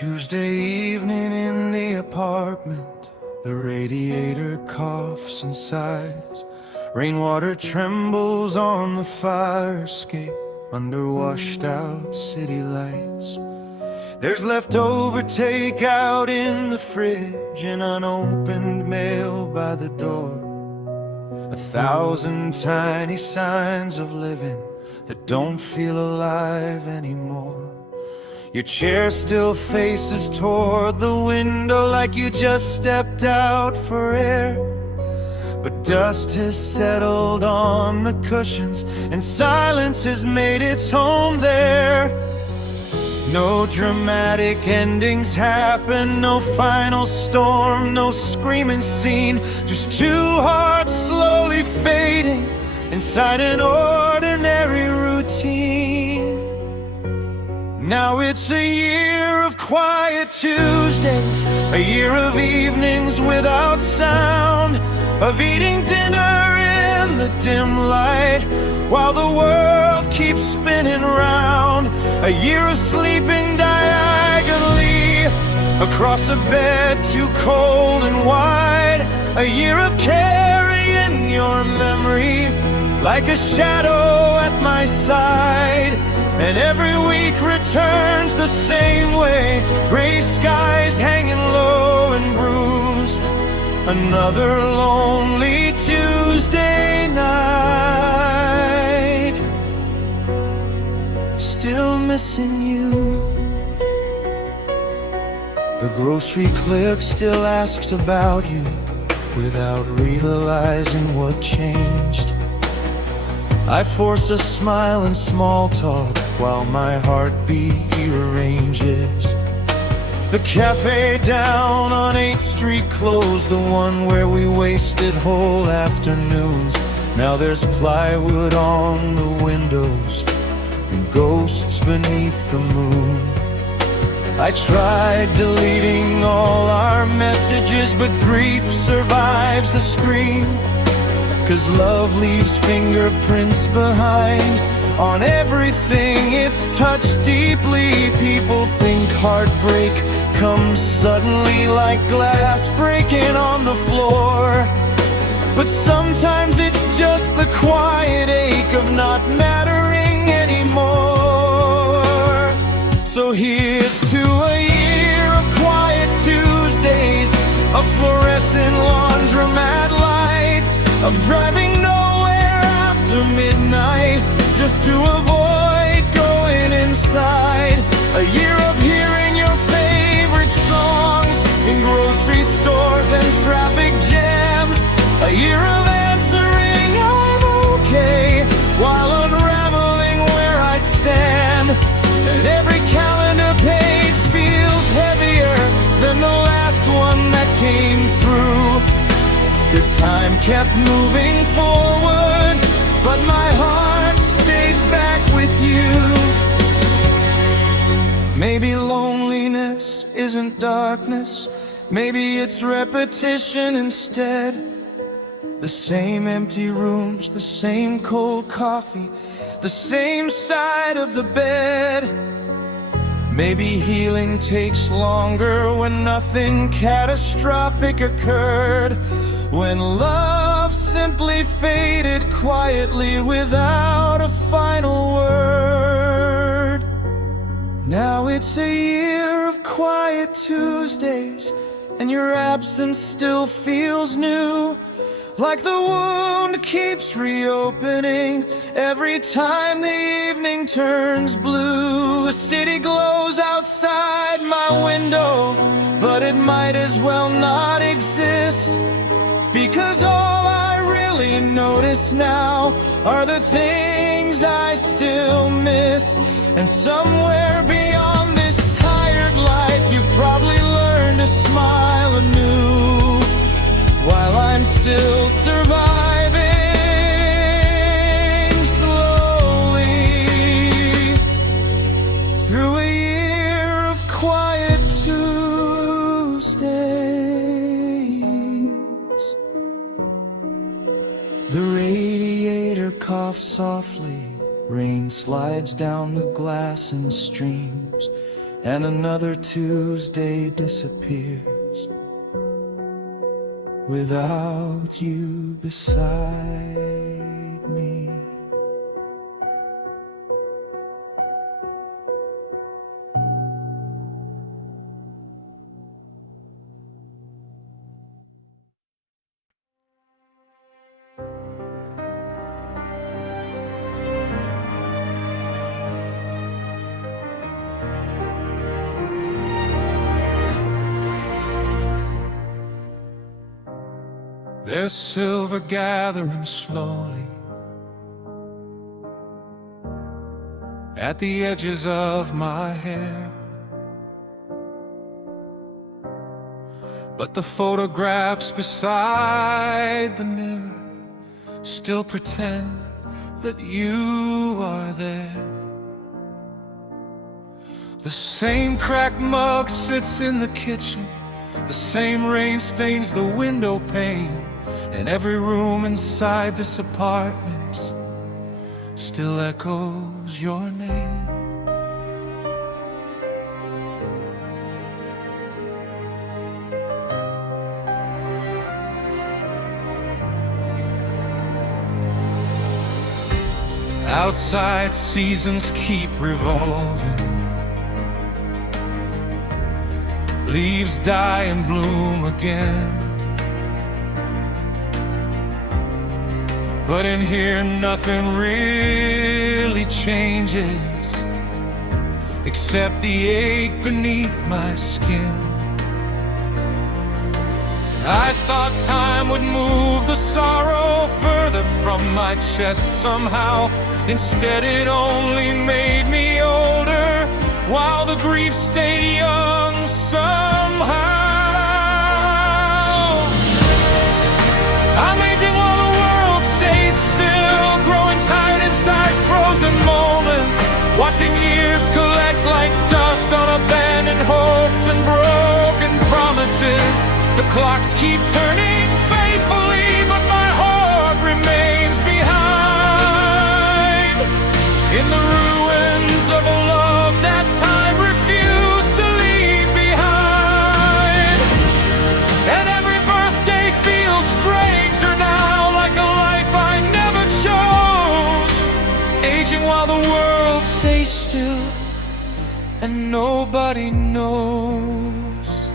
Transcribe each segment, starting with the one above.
Tuesday evening in the apartment, the radiator coughs and sighs. Rainwater trembles on the fire escape under washed out city lights. There's leftover takeout in the fridge and unopened mail by the door. 1,000 tiny signs of living that don't feel alive anymore. Your chair still faces toward the window like you just stepped out for air. But dust has settled on the cushions and silence has made its home there. No dramatic endings happen, no final storm, no screaming scene. Just two hearts slowly fading inside an ordinary routine. Now it's a year of quiet Tuesdays, a year of evenings without sound, of eating dinner in the dim light while the world keeps spinning round. A year of sleeping diagonally across a bed too cold and wide. A year of carrying your memory like a shadow at my side. And every week returns the same way, gray skies hanging low and bruised. Another lonely Tuesday night, still missing you. The grocery clerk still asks about you without realizing what changed. I force a smile and small talk while my heartbeat rearranges. The cafe down on 8th Street closed, the one where we wasted whole afternoons. Now there's plywood on the windows and ghosts beneath the moon. I tried deleting all our messages, but grief survives the screen. 'Cause love leaves fingerprints behind on everything it's touched deeply. People think heartbreak comes suddenly like glass breaking on the floor, but sometimes it's just the quiet ache of not mattering anymore. So here's to a year of quiet Tuesdays, of fluorescent laundromat lights, of driving nowhere after midnight just to avoid going inside. A year of hearing your favorite songs in grocery stores and traffic jams. A year of answering I'm okay while unraveling where I stand. And every calendar page feels heavier than the last one that came through. 'Cause time kept moving forward, but my heart stayed back with you. Maybe loneliness isn't darkness, maybe it's repetition instead. The same empty rooms, the same cold coffee, the same side of the bed. Maybe healing takes longer when nothing catastrophic occurred, when love simply faded quietly without a final word. Now it's a year of quiet Tuesdays, and your absence still feels new. Like the wound keeps reopening every time the evening turns blue. The city glows outside my window, but it might as well not exist. Because all I really notice now are the things I still miss. And somewhere beyond this tired life, you probably learn to smile anew while I'm still surviving slowly through a year of quiet Tuesdays. The radiator coughs softly, rain slides down the glass in streams. and another Tuesday disappears without you beside me. There's silver gathering slowly at the edges of my hair, but the photographs beside the mirror still pretend that you are there. The same cracked mug sits in the kitchen, the same rain stains the window pane, and every room inside this apartment still echoes your name. Outside seasons keep revolving, leaves die and bloom again. But in here nothing really changes, except the ache beneath my skin. I thought time would move the sorrow further from my chest somehow. Instead it only made me older, while the grief stayed young somehow. I'm aging while the world stays still, growing tired inside frozen moments, watching years collect like dust on abandoned hopes and broken promises. The clocks keep turning faithfully, but my heart remains behind in the ruins of a love that time refused to leave behind. And every birthday feels stranger now, like a life I never chose, aging while the world stays still and nobody knows.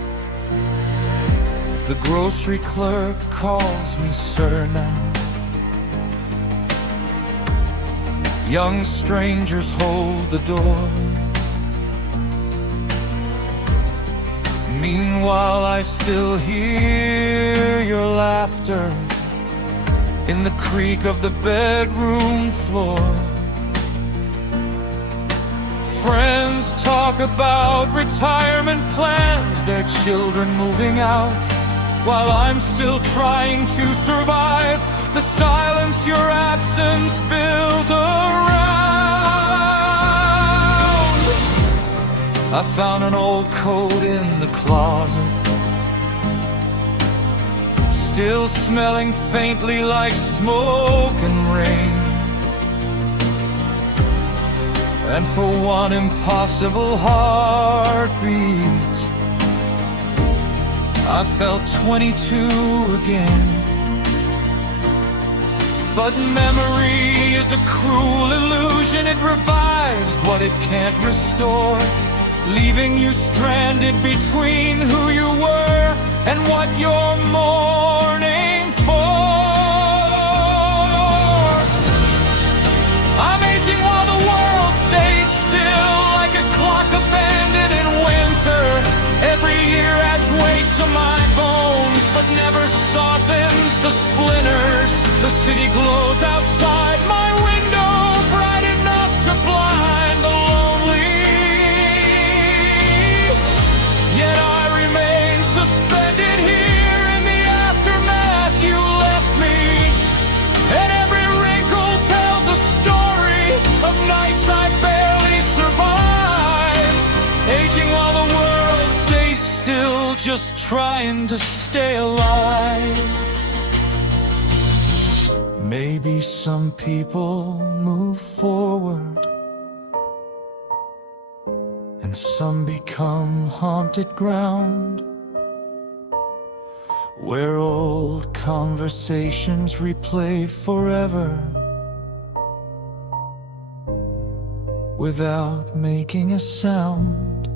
The grocery clerk calls me sir now. Young strangers hold the door. Meanwhile I still hear your laughter in the creak of the bedroom floor. Friends talk about retirement plans, their children moving out, while I'm still trying to survive the silence your absence built around. I found an old coat in the closet, still smelling faintly like smoke and rain. And for one impossible heartbeat, I felt 22 again. But memory is a cruel illusion. It revives what it can't restore, leaving you stranded between who you were and what you're mourning for. I'm aging while the world stays still, like a clock abandoned in winter. Every year adds weight to my bones, but never softens the splinters. The city glows outside my window, bright enough to blind the lonely. Yet I remain suspended here in the aftermath. You left me, and every wrinkle tells a story of nights I barely survived, aging while the world stays still, just trying to stay alive. Maybe some people move forward and and some become haunted ground, where old conversations replay forever without making a sound.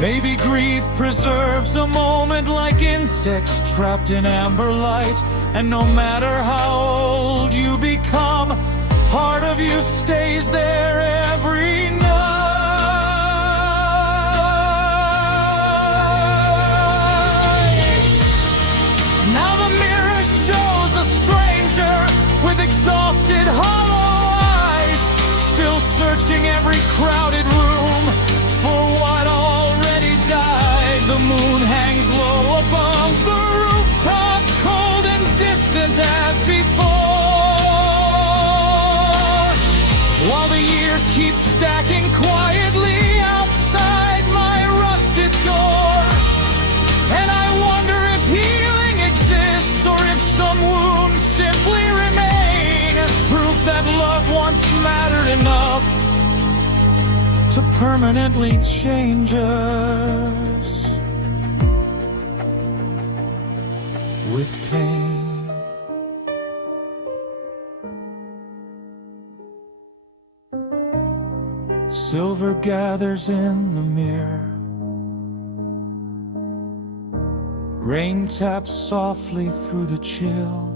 Maybe grief preserves a moment like insects trapped in amber light, and no matter how old you become, part of you stays there every night. Now the mirror shows a stranger with exhausted hollow eyes, still searching every crowded room for what already died. The moon hangs low above the rooftops, cold and distant as before, while the years keep stacking quietly outside my rusted door. And I wonder if healing exists, or if some wounds simply remain as proof that love once mattered enough to permanently change us with pain. Silver gathers in the mirror, rain taps softly through the chill,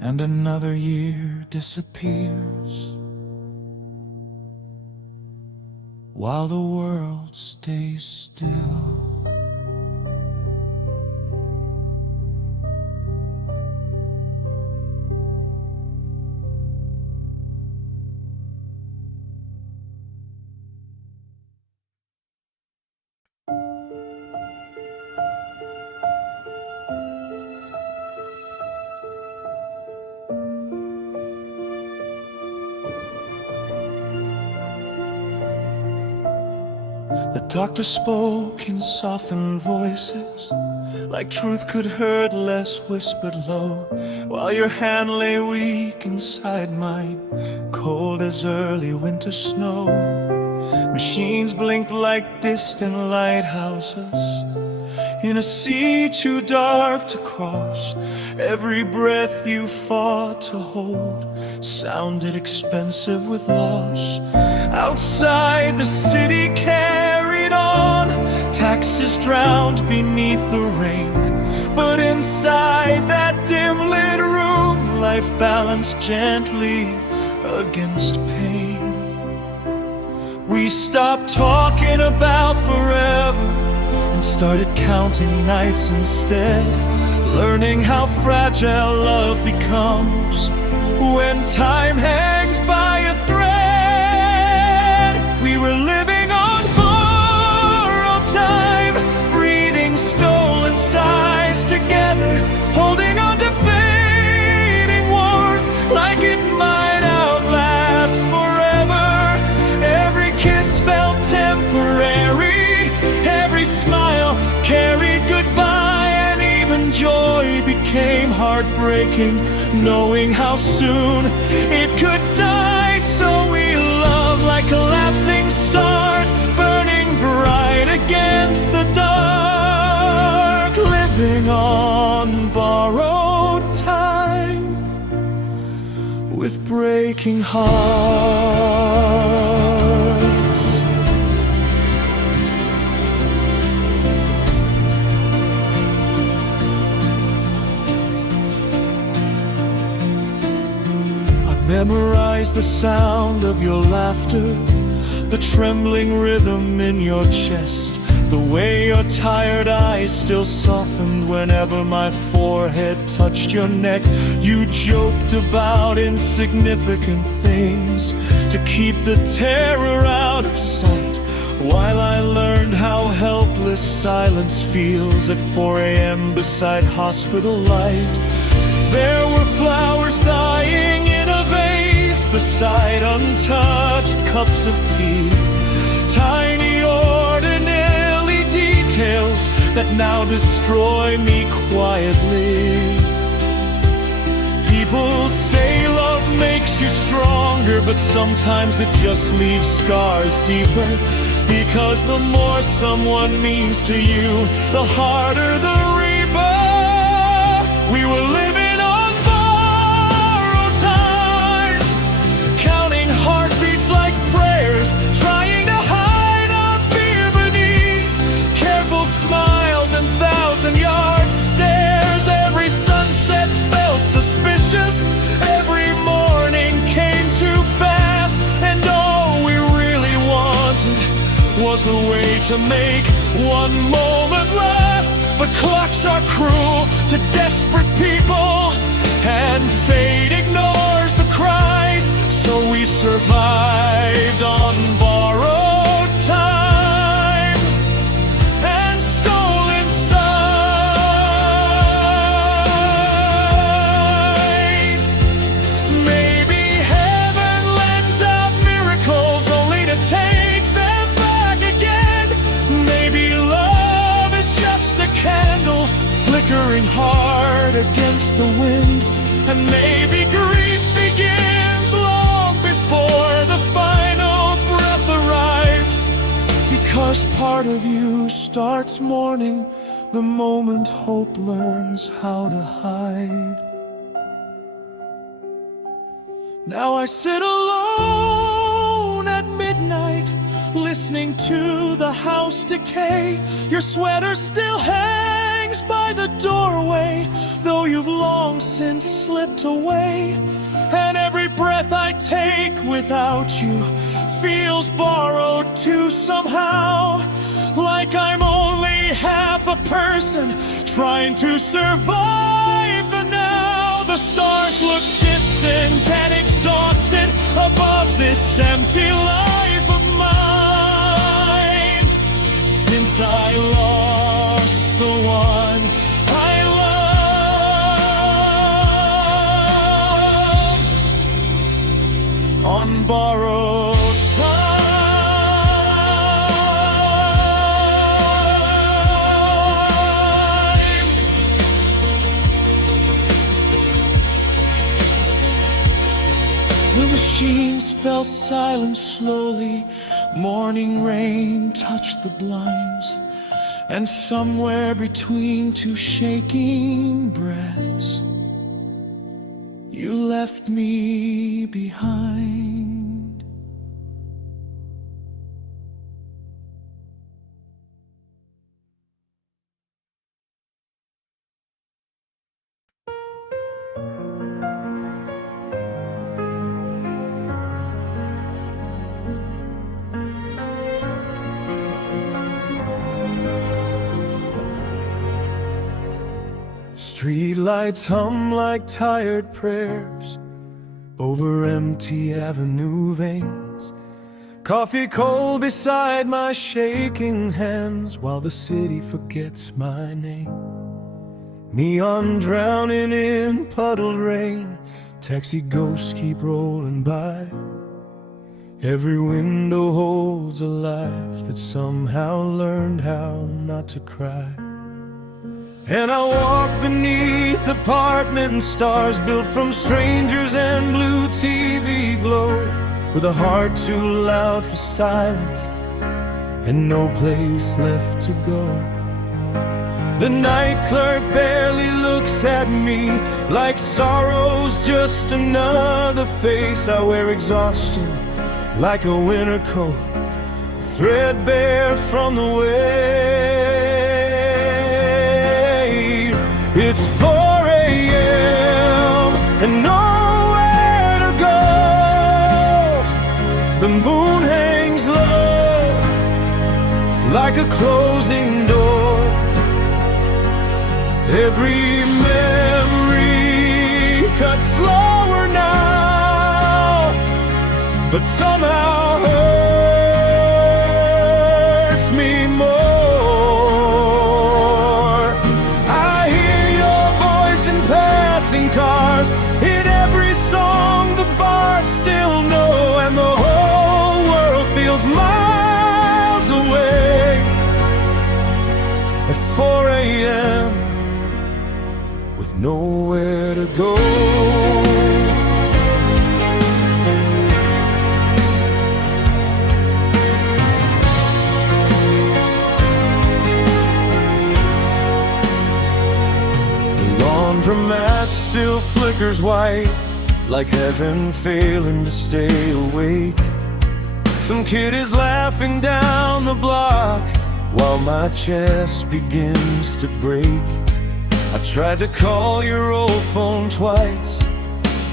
and another year disappears while the world stays still. The doctor spoke in softened voices, like truth could hurt less whispered low, while your hand lay weak inside mine, cold as early winter snow. Machines blinked like distant lighthouses in a sea too dark to cross. Every breath you fought to hold sounded expensive with loss. Outside the city carried on, taxes drowned beneath the rain, but inside that dim-lit room, life balanced gently against pain. We stopped talking about forever and started counting nights instead, learning how fragile love becomes when time hangs by a thread. We were living on borrowed time, breathing stolen sighs together, holding on to fading warmth like it might outlast forever. Every kiss felt temporary, every smile carried goodbye, and even joy became heartbreaking, knowing how soon it could die. So we love like collapsing stars, burning bright against the dark, living on borrowed time with breaking hearts. Memorize the sound of your laughter, the trembling rhythm in your chest, the way your tired eyes still softened whenever my forehead touched your neck. You joked about insignificant things to keep the terror out of sight, while I learned how helpless silence feels at 4 a.m. beside hospital light. There were flowers dying in a vase beside untouched cups of tea, tiny ordinary details that now destroy me quietly. People say love makes you strong, better, but sometimes it just leaves scars deeper. Because the more someone means to you, the harder the reaper. We were living on borrowed time, counting heartbeats like prayers, trying to hide our fear beneath careful smiles and thousand-yard stares. Every sunset felt suspicious, every morning came too fast, and all we really wanted was a way to make one moment last. But clocks are cruel to desperate people, and fate ignores the cries. So we survived on borrowed time and stolen sighs. Maybe heaven lends out miracles only to take them back again. Maybe love is just a candle flickering hard against the wind. And maybe grief begins long before the final breath arrives. Because part of you starts mourning the moment hope learns how to hide. Now I sit alone at midnight, listening to the house decay. Your sweater still hangs by the doorway, though you've long since slipped away. And every breath I take without you feels borrowed too somehow. Like I'm only half a person trying to survive the now. The stars look distant and exhausted above this empty life of mine. Since I lost the one I loved on borrowed time. The machines fell silent slowly. Morning rain touched the blinds, and somewhere between two shaking breaths, you left me behind. Streetlights hum like tired prayers over empty avenue veins. Coffee cold beside my shaking hands while the city forgets my name. Neon drowning in puddled rain, taxi ghosts keep rolling by. Every window holds a life that somehow learned how not to cry. And I walk beneath apartment stars built from strangers and blue TV glow, with a heart too loud for silence and no place left to go. The night clerk barely looks at me, like sorrow's just another face. I wear exhaustion like a winter coat, threadbare from the wave. It's 4 a.m. and nowhere to go. The moon hangs low like a closing door. Every memory cuts slower now, but somehow hurts me more. Cars in every song the bars still know, and the whole world feels miles away. At 4 a.m. with nowhere to go. laundromat still flickers white, like heaven failing to stay awake. Some kid is laughing down the block while my chest begins to break. I tried to call your old phone twice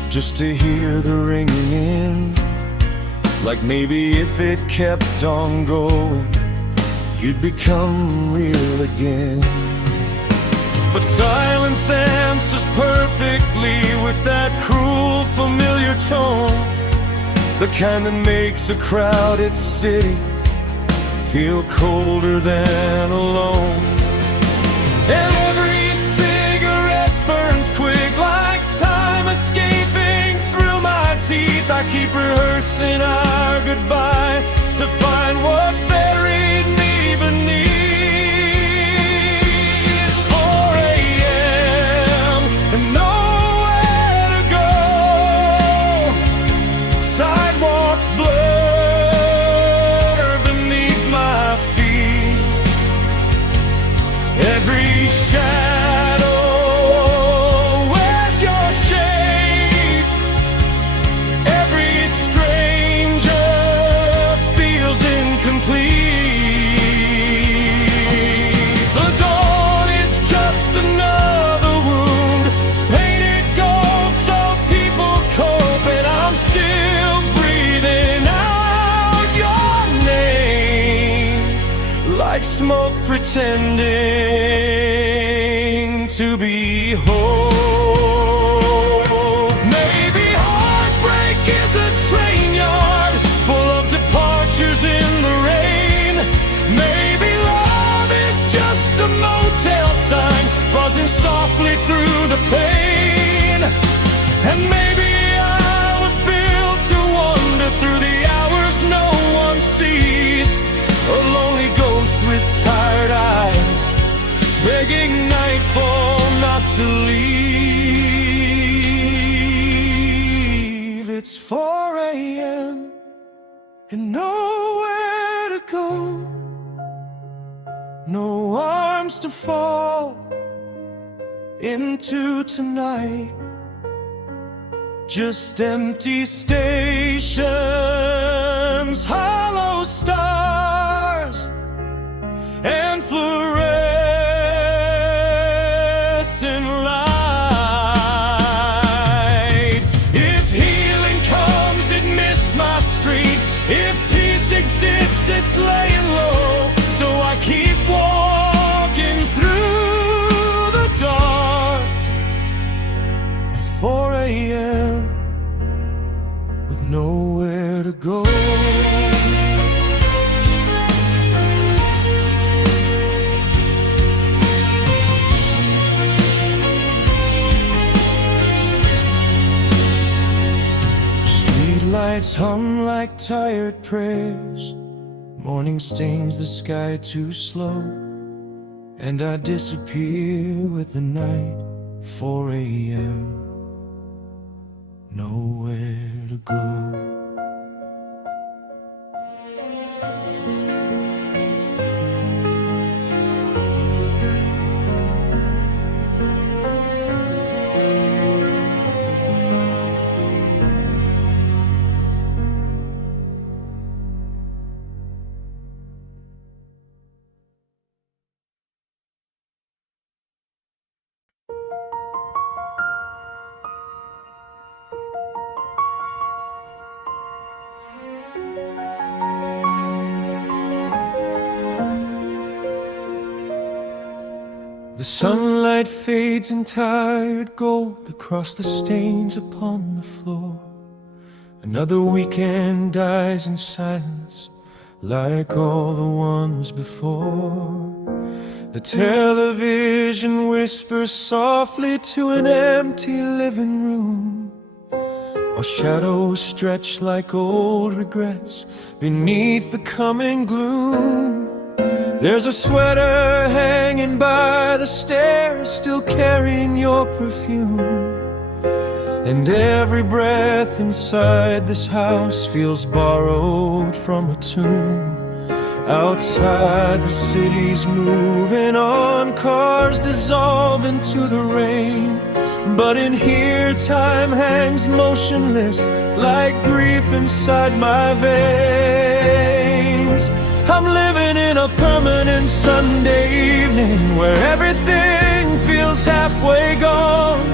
just to hear the ringing end, like maybe if it kept on going you'd become real again. But silence answers perfectly with that cruel familiar tone, the kind that makes a crowded city feel colder than alone. And every cigarette burns quick like time escaping through my teeth. I keep rehearsing our goodbye to find what buried me beneath. It's 4 a.m. and nowhere to go. Sidewalks blur beneath my feet. Every shadow wears your shape. Every stranger feels incomplete. The dawn is just another wound, painted gold so people cope, and I'm still breathing out your name, like smoke pretending to be whole. Maybe heartbreak is a train yard full of departures in the rain. Maybe love is just a motel sign buzzing softly through the pain. And maybe I was built to wander through the hours no one sees, a lonely ghost with tired eyes, begging nightfall not to leave. It's 4 a.m. and nowhere to go, no arms to fall into tonight, just empty stations, hollow stars, and fluorescent light. If healing comes, it missed my street. If peace exists, it's laying low. So I keep walking through the dark at 4 a.m. with nowhere to go. Lights hum like tired prayers, morning stains the sky too slow, and I disappear with the night. 4 a.m. nowhere to go. The sunlight fades in tired gold across the stains upon the floor. Another weekend dies in silence like all the ones before. The television whispers softly to an empty living room, while shadows stretch like old regrets beneath the coming gloom. There's a sweater hanging by the stairs, still carrying your perfume, and every breath inside this house feels borrowed from a tomb. Outside the city's moving on, cars dissolve into the rain, But in here time hangs motionless like grief inside my veins. I'm living in a permanent Sunday evening where everything feels halfway gone,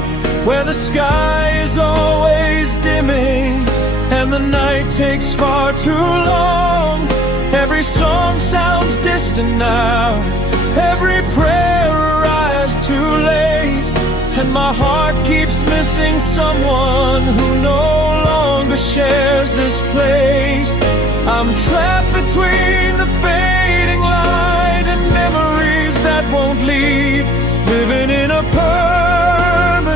where the sky is always dimming and the night takes far too long. Every song sounds distant now, every prayer arrives too late, and my heart keeps missing someone who no longer shares this place. I'm trapped between the fading light and memories that won't leave, living in a permanent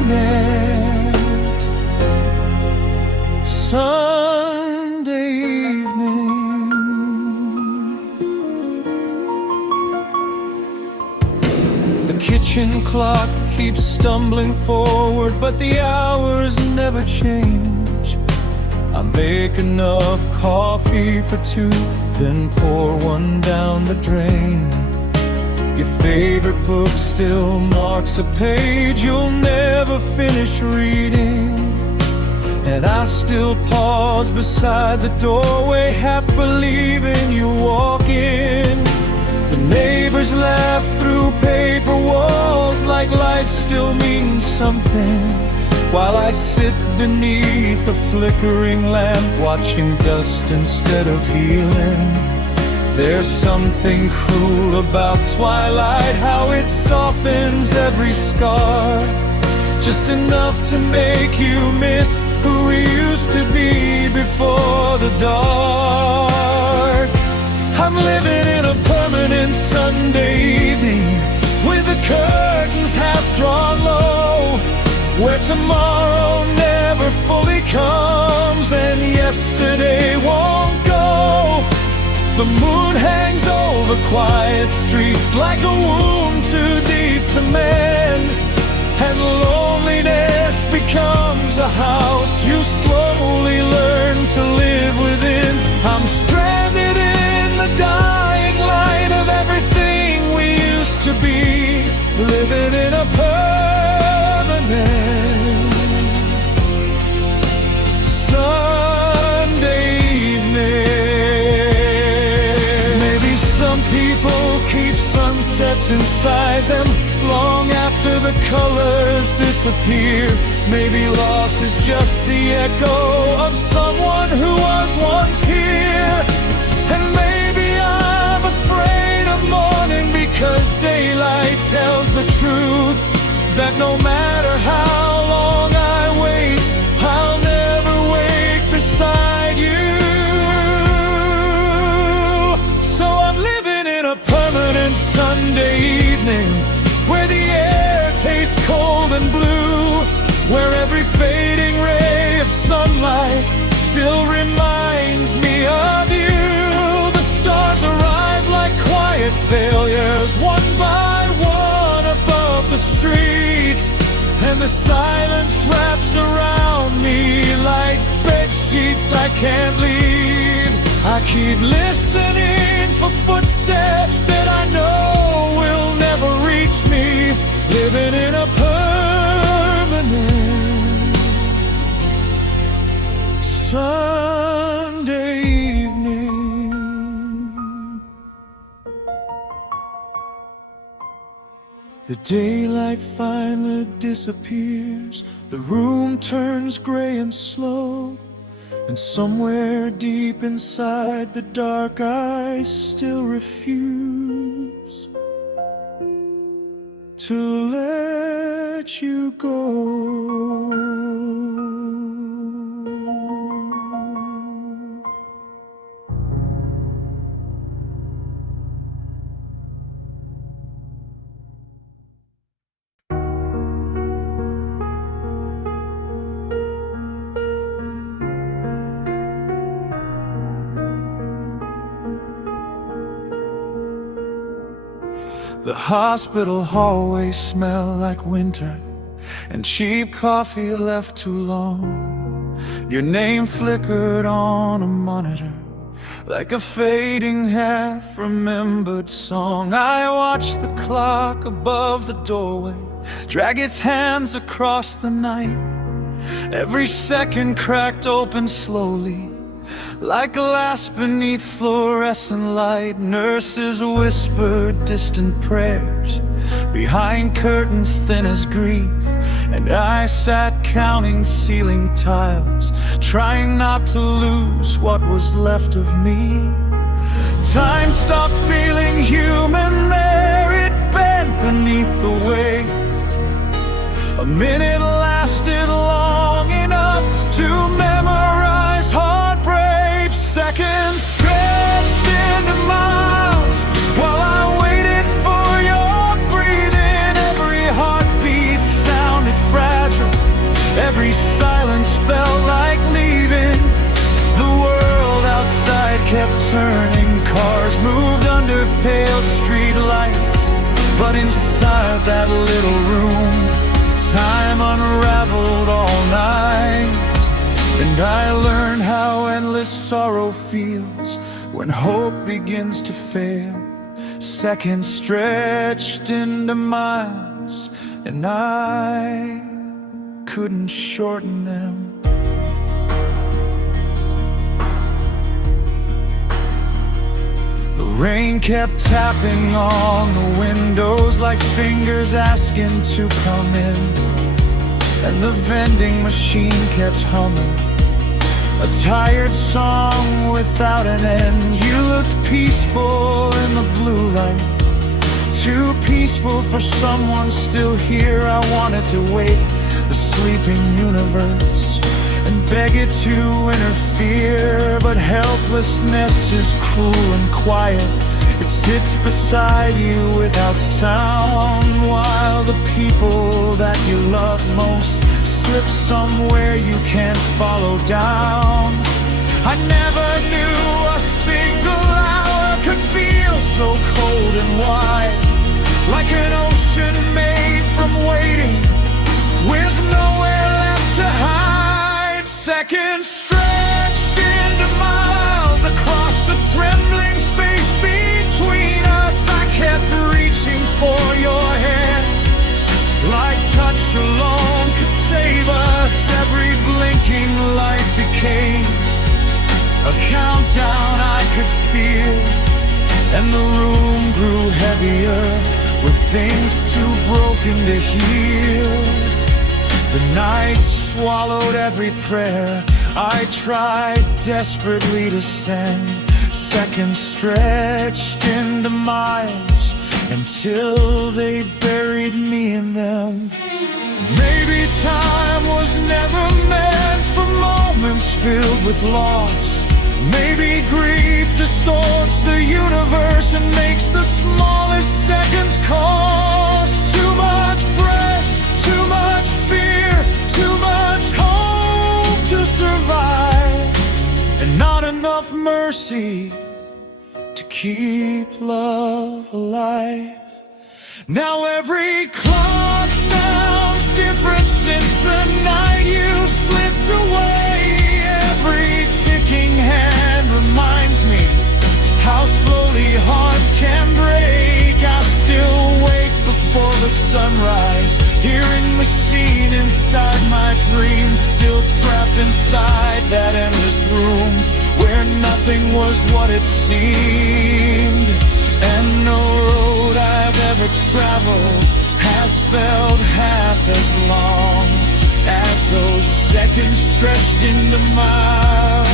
Sunday evening. The kitchen clock keeps stumbling forward, but the hours never change. I make enough coffee for two, then pour one down the drain. Your favorite book still marks a page you'll never finish reading, and I still pause beside the doorway, half believing you walk in. The neighbors laugh through paper walls like life still means something, while I sit beneath the flickering lamp, watching dust instead of healing. There's something cruel about twilight, how it softens every scar, just enough to make you miss who we used to be before the dark. I'm living in a permanent Sunday evening, with the curtains half drawn low, where tomorrow never fully comes and yesterday won't go. The moon hangs over quiet streets like a wound too deep to mend, and loneliness becomes a house you slowly learn to live within. I'm stranded in the dying light of everything we used to be, living in a permanent Sunday evening. Maybe some people keep sunsets inside them long after the colors disappear. Maybe loss is just the echo of someone who was once here. And maybe I'm afraid of morning, because daylight tells the truth that no matter how long I wait, I'll never wake beside you. So I'm living in a permanent Sunday evening, where the air tastes cold and blue, where every fading ray of sunlight still reminds me of you. The stars arrive like quiet failures, one by one above the street, and the silence wraps around me like bed sheets I can't leave. I keep listening for footsteps that I know will never reach me, living in a permanent Sunday evening. The daylight finally disappears, the room turns gray and slow, and somewhere deep inside the dark I still refuse to let you go. The hospital hallways smell like winter, and cheap coffee left too long. Your name flickered on a monitor like a fading half-remembered song. I watch the clock above the doorway drag its hands across the night. Every second cracked open slowly, like glass beneath fluorescent light. Nurses whispered distant prayers behind curtains thin as grief, and I sat counting ceiling tiles, trying not to lose what was left of me. Time stopped feeling human there, it bent beneath the weight. A minute lasted long enough to memorize heartbreak. Seconds stretched into miles while I waited for your breathing. Every heartbeat sounded fragile, every silence felt like leaving. The world outside kept turning, cars moved under pale street lights, but inside that little room, time unraveled all night. And I learned how endless sorrow feels when hope begins to fail. Seconds stretched into miles, and I couldn't shorten them. The rain kept tapping on the windows like fingers asking to come in, and the vending machine kept humming a tired song without an end. You looked peaceful in the blue light, too peaceful for someone still here. I wanted to wake the sleeping universe and beg it to interfere, but helplessness is cruel and quiet. It sits beside you without sound, while the people that you love most slip somewhere you can't follow down. I never knew a single hour could feel so cold and wide, like an ocean made from waiting, with nowhere left to hide. Seconds stretched into miles across the trembling space between us. I kept reaching for your hand, like touch alone could save us. Every blinking light became a countdown I could feel, and the room grew heavier with things too broken to heal. The night swallowed every prayer I tried desperately to send. Seconds stretched into miles until they buried me in them. Maybe time was never meant for moments filled with loss. Maybe grief distorts the universe and makes the smallest seconds cost. Too much breath, too much fear, too much hope to survive, and not enough mercy to keep love alive. Now every clock sounds different since the night you slipped away. Every ticking hand reminds me how slowly hearts can break. I still wake before the sunrise, hearing machine inside my dreams, still trapped inside that endless room where nothing was what it seemed. And no road I've ever traveled has felt half as long as those seconds stretched into miles.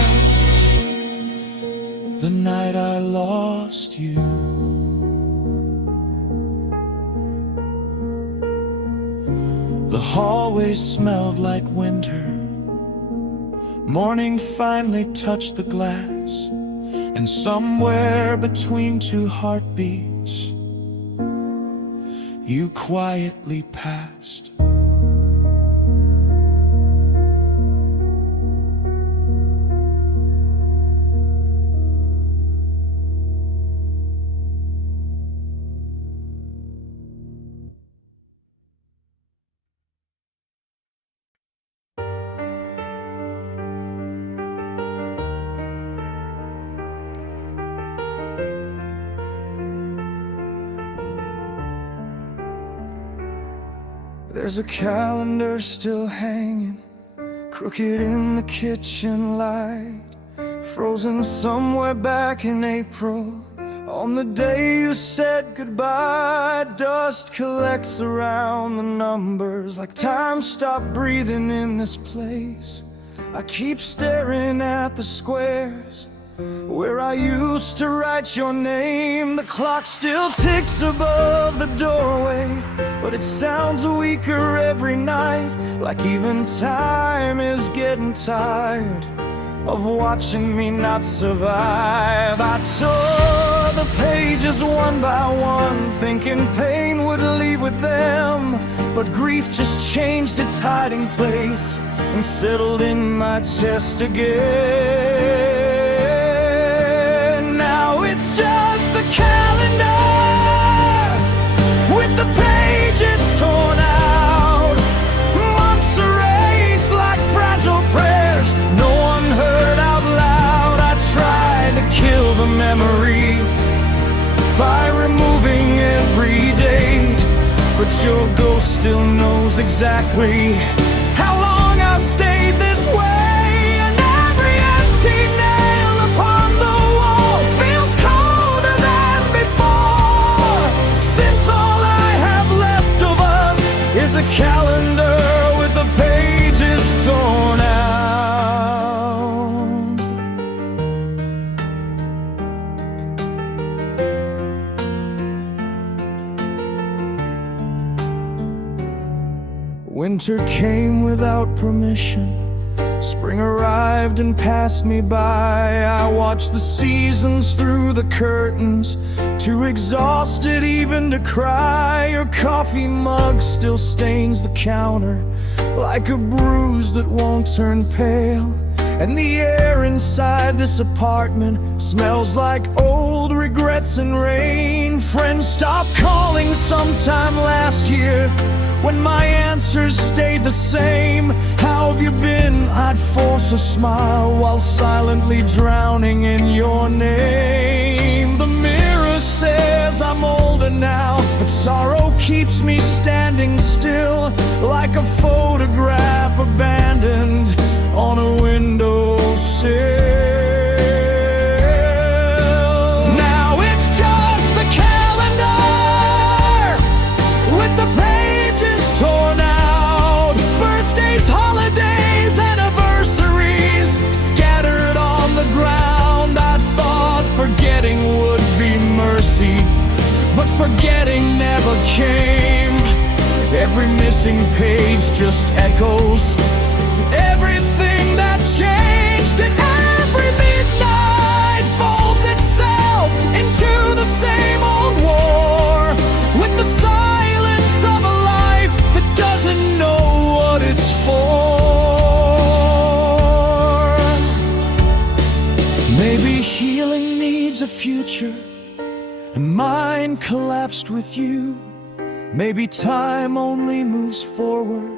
The night I lost you, the hallway smelled like winter. Morning finally touched the glass, and somewhere between two heartbeats, you quietly passed. There's a calendar still hanging, crooked in the kitchen light, frozen somewhere back in April, on the day you said goodbye. Dust collects around the numbers like time stopped breathing in this place. I keep staring at the squares where I used to write your name. The clock still ticks above the doorway, but it sounds weaker every night, like even time is getting tired of watching me not survive. I tore the pages one by one, thinking pain would leave with them, but grief just changed its hiding place and settled in my chest again. Now it's just the calendar with the pages torn out, months erased like fragile prayers no one heard out loud. I tried to kill the memory by removing every date, but your ghost still knows exactly how long I stayed this way. And every empty nail upon the wall feels colder than before, since all I have left of us is a calendar with the pages torn out. Winter came without permission, spring arrived and passed me by. I watched the seasons through the curtains, too exhausted even to cry. Your coffee mug still stains the counter like a bruise that won't turn pale, and the air inside this apartment smells like old regrets and rain. Friends stopped calling sometime last year when my answers stayed the same. How have you been? I'd force a smile while silently drowning in your name. The mirror says I'm older now, but sorrow keeps me standing still, like a photograph abandoned on a windowsill. Now it's just the calendar with the pages torn out, birthdays, holidays, anniversaries scattered on the ground. I thought forgetting would be mercy, but forgetting never came. Every missing page just echoes everything that changed, and every midnight folds itself into the same old war, with the silence of a life that doesn't know what it's for. Maybe healing needs a future, and mine collapsed with you. Maybe time only moves forward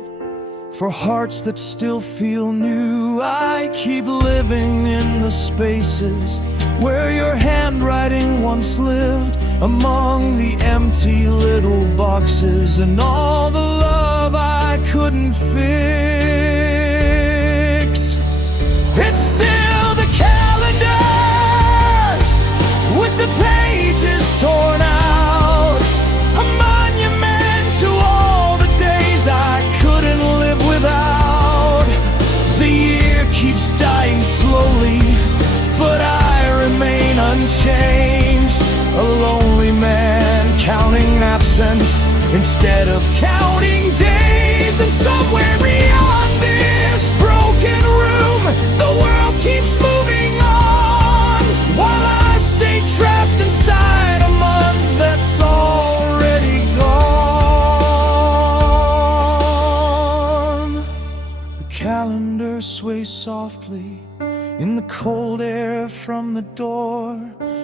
for hearts that still feel new. I keep living in the spaces where your handwriting once lived, among the empty little boxes and all the love I couldn't fix. It's still the calendar with the pages torn out, a monument to all the days I couldn't live without. The year keeps dying slowly, but I remain unchanged, a lonely man counting absence instead of counting days. And somewhere beyond this broken room, the world keeps moving on, while I stay trapped inside a month that's already gone. The calendar sways softly in the cold air from the door,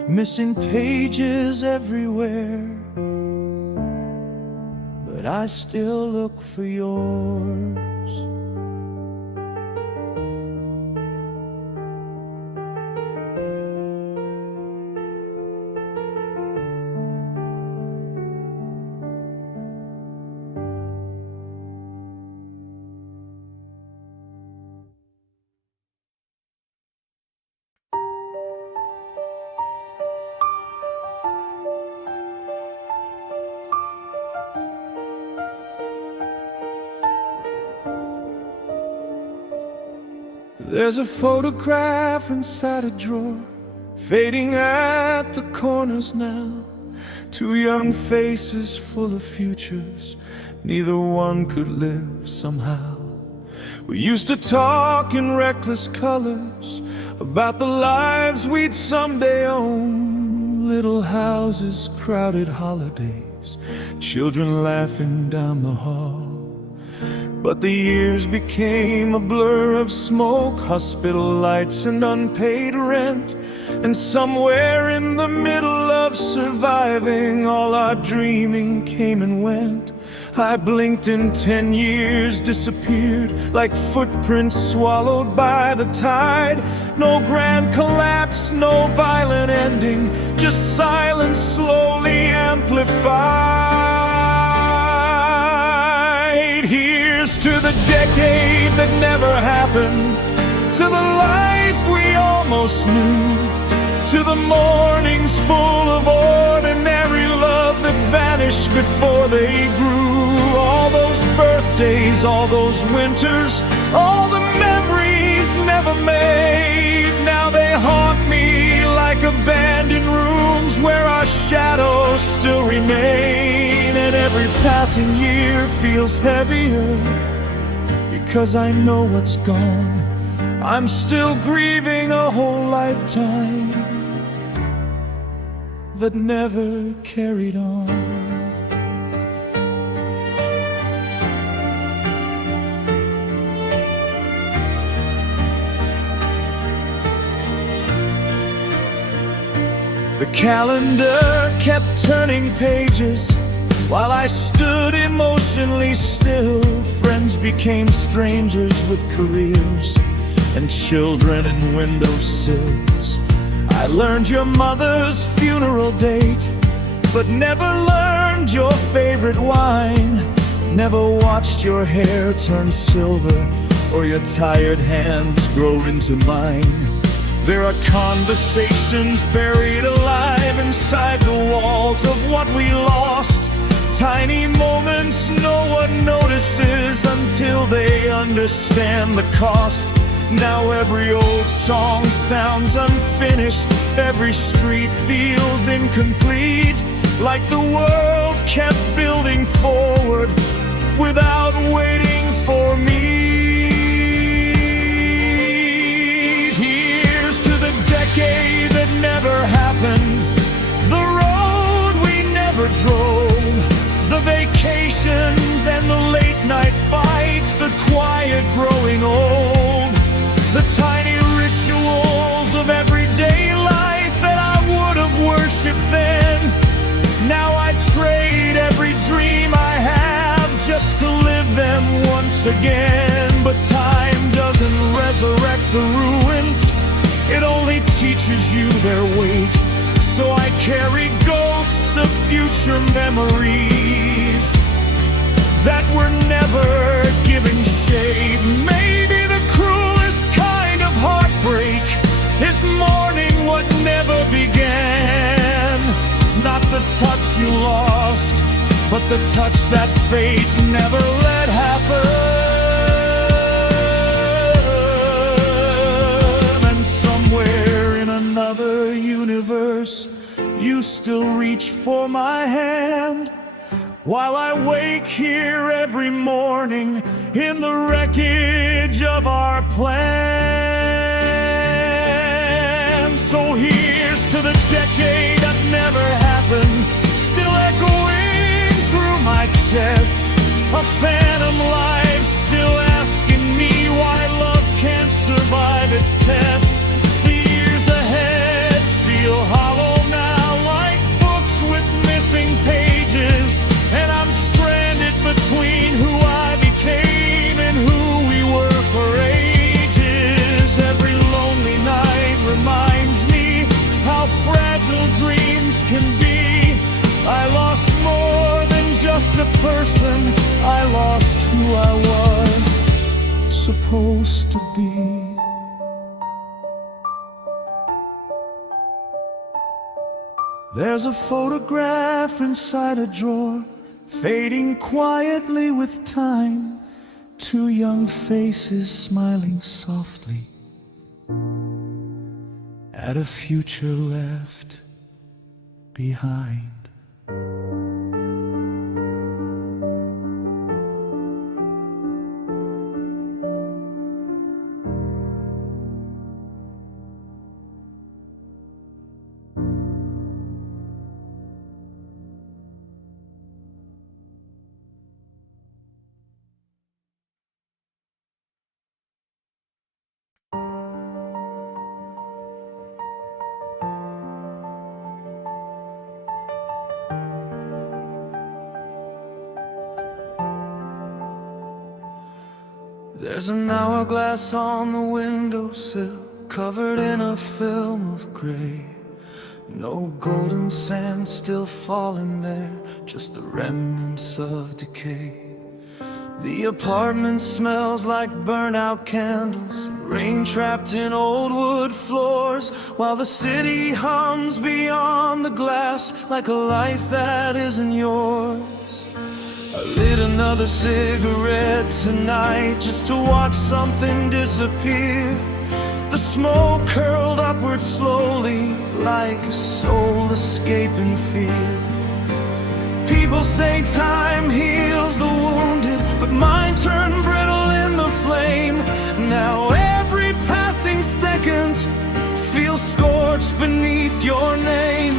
missing pages everywhere, but I still look for yours. There's a photograph inside a drawer, fading at the corners now. Two young faces full of futures, neither one could live somehow. We used to talk in reckless colors about the lives we'd someday own. Little houses, crowded holidays, children laughing down the hall. But the years became a blur of smoke, hospital lights and unpaid rent. And somewhere in the middle of surviving, all our dreaming came and went. I blinked and 10 years disappeared like footprints swallowed by the tide. No grand collapse, no violent ending, just silence slowly amplified. Here's to the decade that never happened, to the life we almost knew, to the mornings full of ordinary love that vanished before they grew. All those birthdays, all those winters, all the memories never made. Now they haunt me like abandoned rooms where our shadows still remain. And every passing year feels heavier because I know what's gone. I'm still grieving a whole lifetime that never carried on. The calendar kept turning pages while I stood emotionally still. Friends became strangers with careers and children in windowsills. I learned your mother's funeral date, but never learned your favorite wine. Never watched your hair turn silver or your tired hands grow into mine. There are conversations buried alive inside the walls of what we lost. Tiny moments no one notices until they understand the cost. Now every old song sounds unfinished, every street feels incomplete, like the world kept building forward without waiting for me. Here's to the decade that never happened, the road we never drove, the vacations and the late night fights, the quiet growing old. The tiny rituals of everyday life that I would have worshipped then. Now I trade every dream I have just to live them once again. But time doesn't resurrect the ruins, it only teaches you their weight. So I carry ghosts of future memories that were never given shape. Maybe the cruelest kind of heartbreak is mourning what never began. Not the touch you lost, but the touch that fate never let happen. And somewhere in another universe, you still reach for my hand, while I wake here every morning in the wreckage of our plan. So here's to the decade that never happened, still echoing through my chest. A phantom life still asking me why love can't survive its test. The years ahead feel hollow now, like books with missing pages. And I'm stranded between who I became and who we were for ages. Every lonely night reminds me how fragile dreams can be. I lost more than just a person, I lost who I was supposed to be. There's a photograph inside a drawer, fading quietly with time. Two young faces smiling softly, had a future left behind. There's an hourglass on the windowsill, covered in a film of gray. No golden sand still falling there, just the remnants of decay. The apartment smells like burnt-out candles, rain trapped in old wood floors, while the city hums beyond the glass like a life that isn't yours. I lit another cigarette tonight just to watch something disappear. The smoke curled upward slowly like a soul escaping fear. People say time heals the wounded, but mine turned brittle in the flame. Now every passing second feels scorched beneath your name.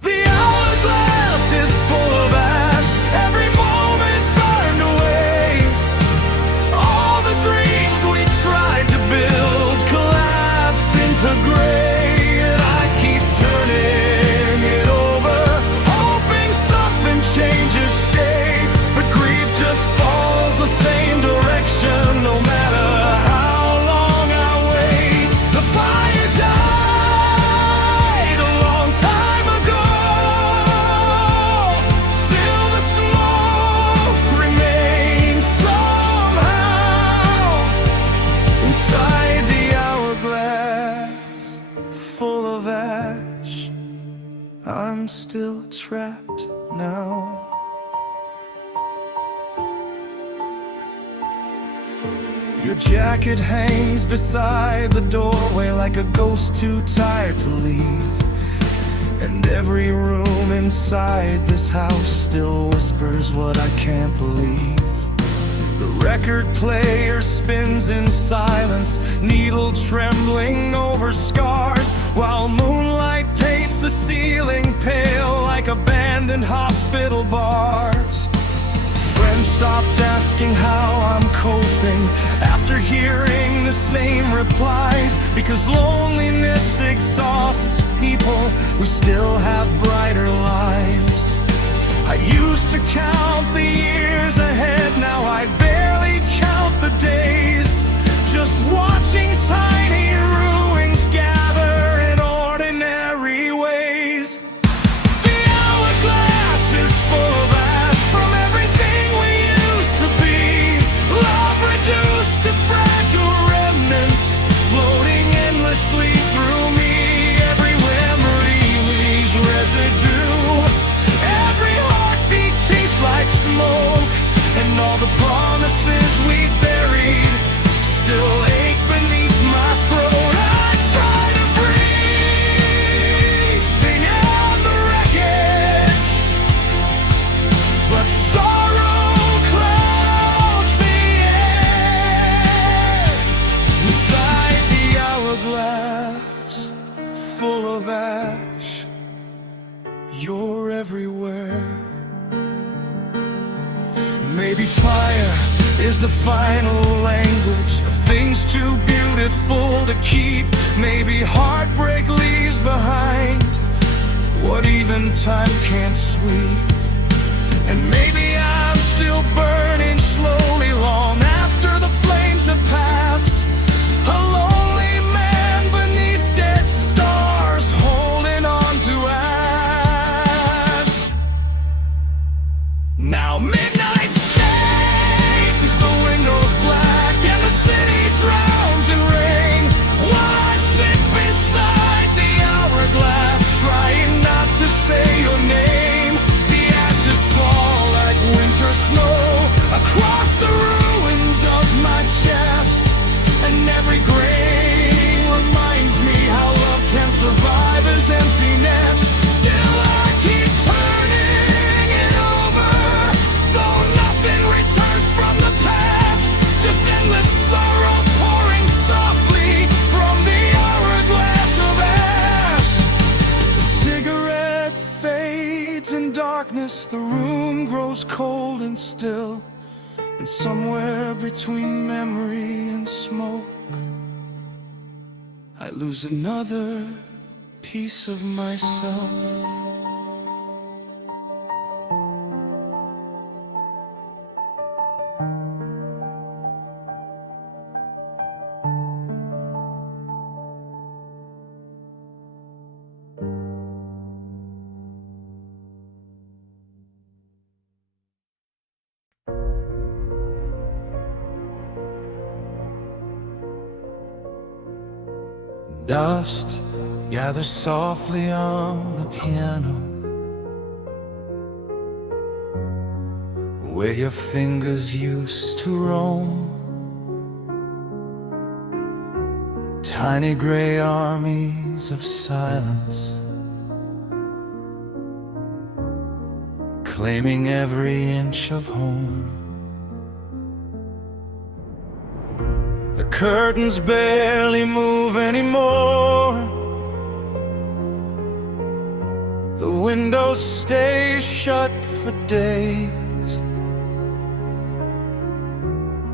The hourglass is full of ash, every moment burned away. All the dreams we tried to build collapsed into gray. And I keep turning it over, hoping something changes shape, but grief just falls the same direction no matter how long I wait. The fire died a long time ago, still the smoke remains somehow inside the hourglass full of ash. I'm still trapped now. Your jacket hangs beside the doorway like a ghost too tired to leave. And every room inside this house still whispers what I can't believe. The record player spins in silence, needle trembling over scars, while moonlight paints the ceiling pale like abandoned hospital bars. Friends stopped asking how I'm coping after hearing the same replies, because loneliness exhausts people who still have brighter lives. I used to count the years ahead, now I barely count the days, just watching tiny ruins gather in ordinary ways. The hourglass is full of ash from everything we used to be, love reduced to fragile remnants floating endlessly through me. Every memory leaves residue, every heartbeat tastes like smoke, and all the promises we buried still ache beneath my throat. I try to breathe beyond the wreckage, but sorrow clouds the air. Inside the hourglass full of ash, you're everywhere. Maybe fire is the final language of things too beautiful to keep. Maybe heartbreak leaves behind what even time can't sweep. And maybe I'm still burning slowly long after the flames have passed, a lonely man beneath dead stars holding on to ash. Now midnight stains the windows black and the city drowns in rain, while I sit beside the hourglass trying not to say your name. The ashes fall like winter snow across darkness, the room grows cold and still, and somewhere between memory and smoke, I lose another piece of myself. Dust gathers softly on the piano, where your fingers used to roam. Tiny gray armies of silence, claiming every inch of home. The curtains barely move anymore, the windows stay shut for days.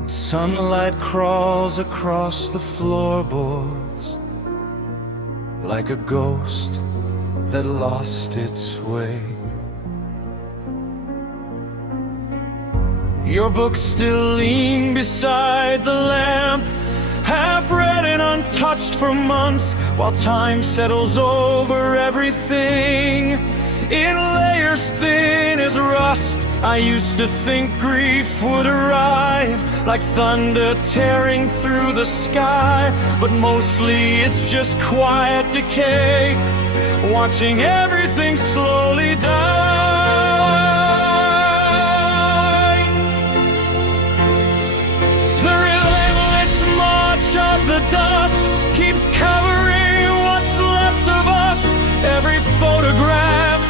Sunlight crawls across the floorboards like a ghost that lost its way. Your books still lean beside the lamp, half read and untouched for months, while time settles over everything in layers thin as rust. I used to think grief would arrive like thunder tearing through the sky, but mostly it's just quiet decay, watching everything slowly die. Of the dust keeps covering what's left of us. Every photograph,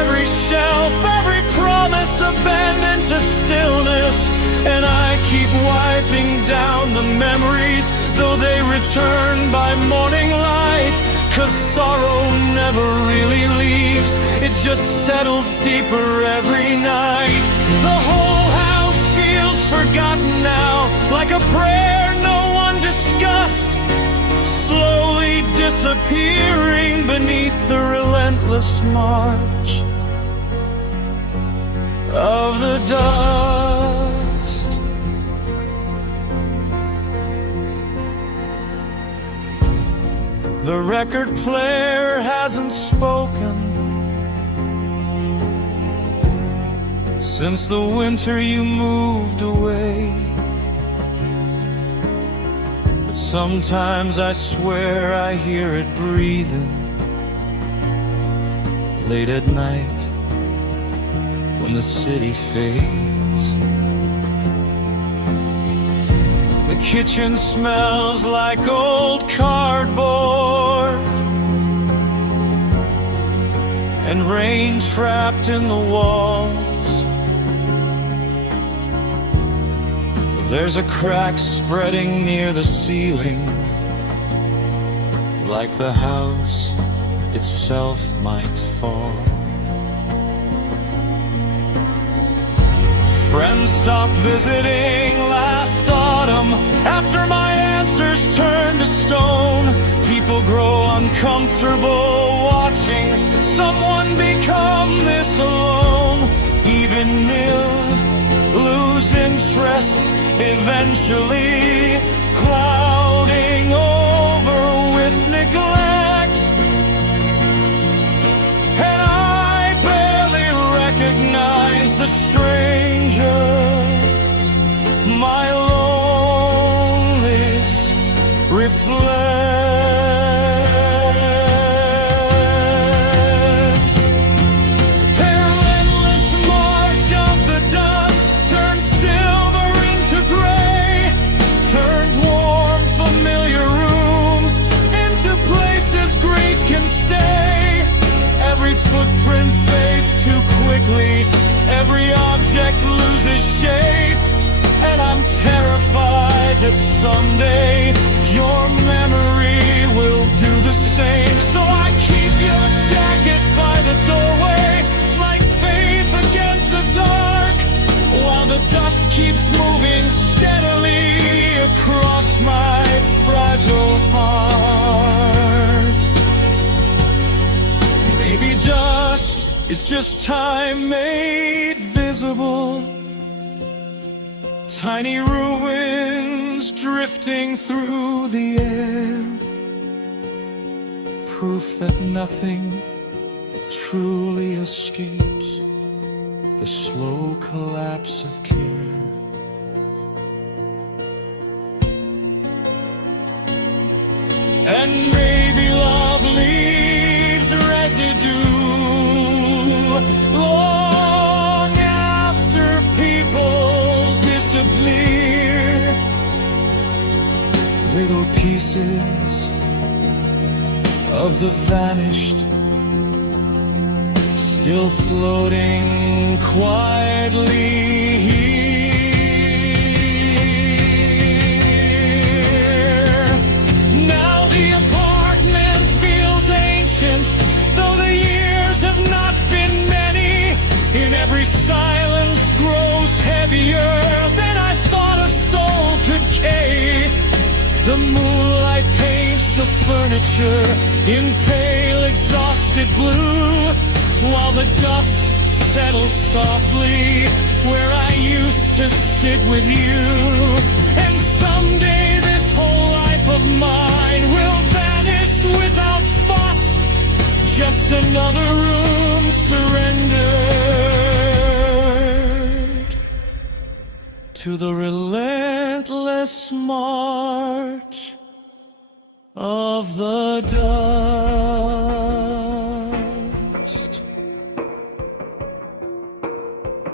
every shelf, every promise abandoned to stillness. And I keep wiping down the memories, though they return by morning light. 'Cause sorrow never really leaves, it just settles deeper every night. The whole house feels forgotten now, like a prayer no one discussed, slowly disappearing beneath the relentless march of the dust. The record player hasn't spoken since the winter you moved away. Sometimes I swear I hear it breathing late at night when the city fades. The kitchen smells like old cardboard and rain trapped in the walls. There's a crack spreading near the ceiling, like the house itself might fall. Friends stopped visiting last autumn after my answers turned to stone. People grow uncomfortable watching someone become this alone. Even myths lose interest eventually, clouding over with neglect. And I barely recognize the stranger my loneliness reflects. Their endless march of the dust turns silver into gray, turns warm familiar rooms into places grief can stay. Every footprint fades too quickly, every object loses shape, and I'm terrified that someday your memory will do the same. So I keep your jacket by the doorway, like faith just time made visible. Tiny ruins drifting through the air, proof that nothing truly escapes the slow collapse of care. And maybe love leaves residue long after people disappear. Little pieces of the vanished, still floating quietly here. Now the apartment feels ancient, though the years have not been many. In every silence grows heavier than I thought a soul could carry. The moonlight paints the furniture in pale, exhausted blue, while the dust settles softly where I used to sit with you. And someday this whole life of mine will vanish without fuss, just another room surrendered to the relentless march of the dust.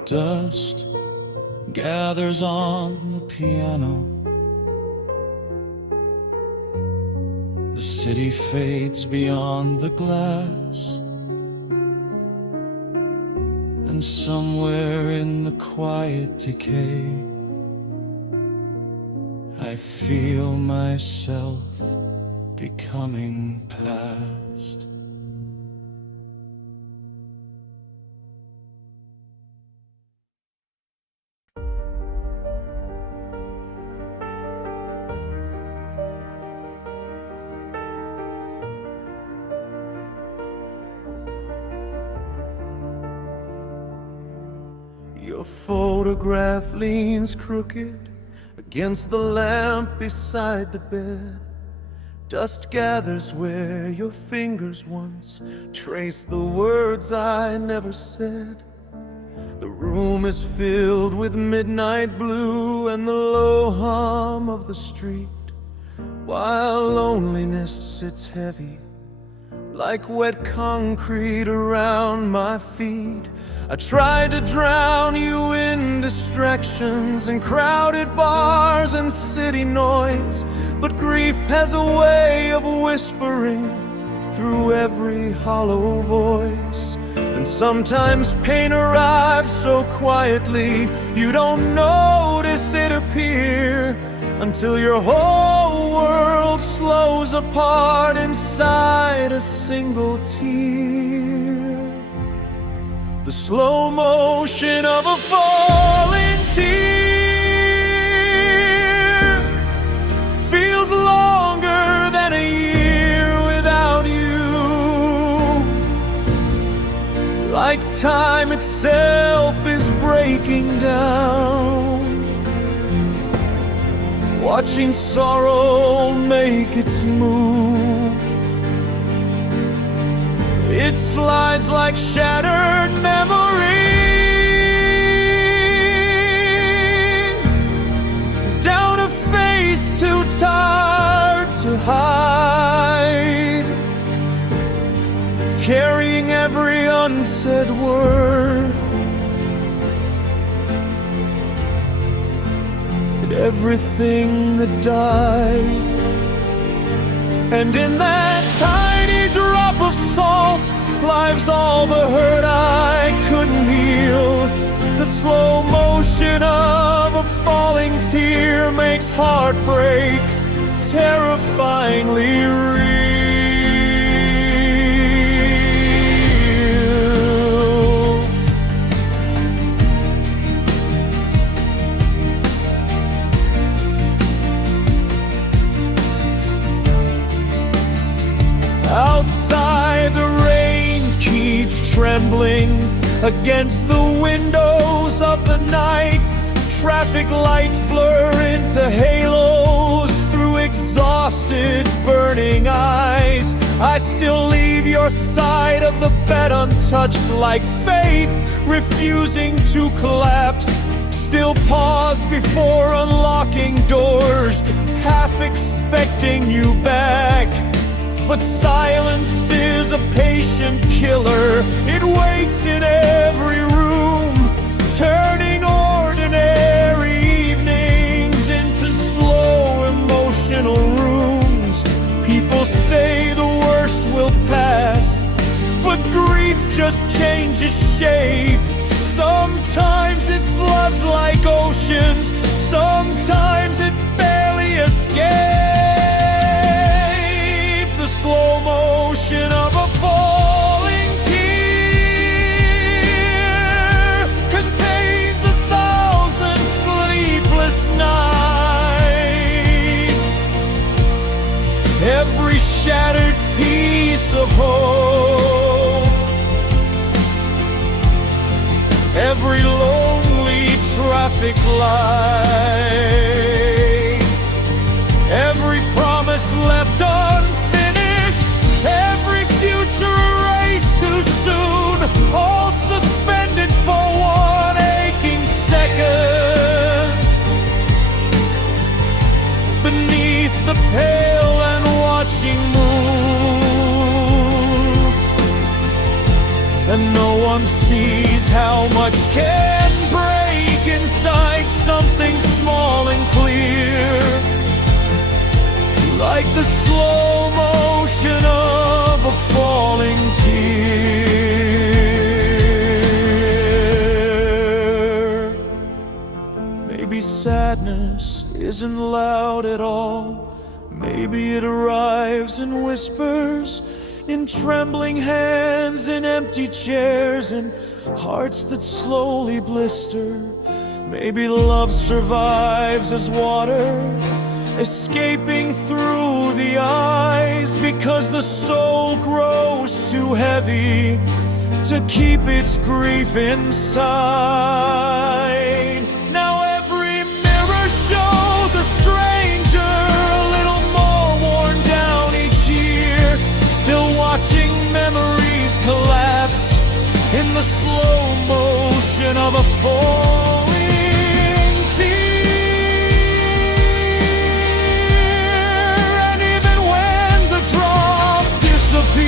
Dust gathers on the piano. The city fades beyond the glass, and somewhere in the quiet decay, I feel myself becoming past. Your photograph leans crooked against the lamp beside the bed. Dust gathers where your fingers once traced the words I never said. The room is filled with midnight blue and the low hum of the street, while loneliness sits heavy like wet concrete around my feet. I tried to drown you in distractions and crowded bars and city noise, but grief has a way of whispering through every hollow voice. And sometimes pain arrives so quietly you don't notice it appear, until your whole world slows apart inside a single tear. The slow motion of a falling tear feels longer than a year without you, like time itself is breaking down, watching sorrow make its move. It slides like shattered memories down a face too tired to hide, carrying every unsaid word and everything that died. And in that tiny drop of salt lies all the hurt I couldn't heal. The slow motion of a falling tear makes heartbreak terrifyingly real. Outside the rain keeps trembling against the windows of the night. Traffic lights blur into halos through exhausted, burning eyes. I still leave your side of the bed untouched, like faith refusing to collapse. Still pause before unlocking doors, half expecting you back. But silence is a patient killer. It waits in every room, turning ordinary evenings into slow emotional rooms. People say the worst will pass, but grief just changes shape. Sometimes it floods like oceans, sometimes it barely escapes. The slow motion of a falling tear contains 1,000 sleepless nights. Every shattered piece of hope, every lonely traffic light, every promise left unfinished, every future erased too soon, all suspended for one aching second. Beneath the pale and watching moon, and no one sees how much can break inside something small and clear, like the slow motion of a falling tear. Maybe sadness isn't loud at all. Maybe it arrives in whispers, in trembling hands, in empty chairs, in hearts that slowly blister. Maybe love survives as water, escaping through the eyes, because the soul grows too heavy to keep its grief inside. Now every mirror shows a stranger, a little more worn down each year, still watching memories collapse in the slow motion of a falling tear. And even when the drop disappears,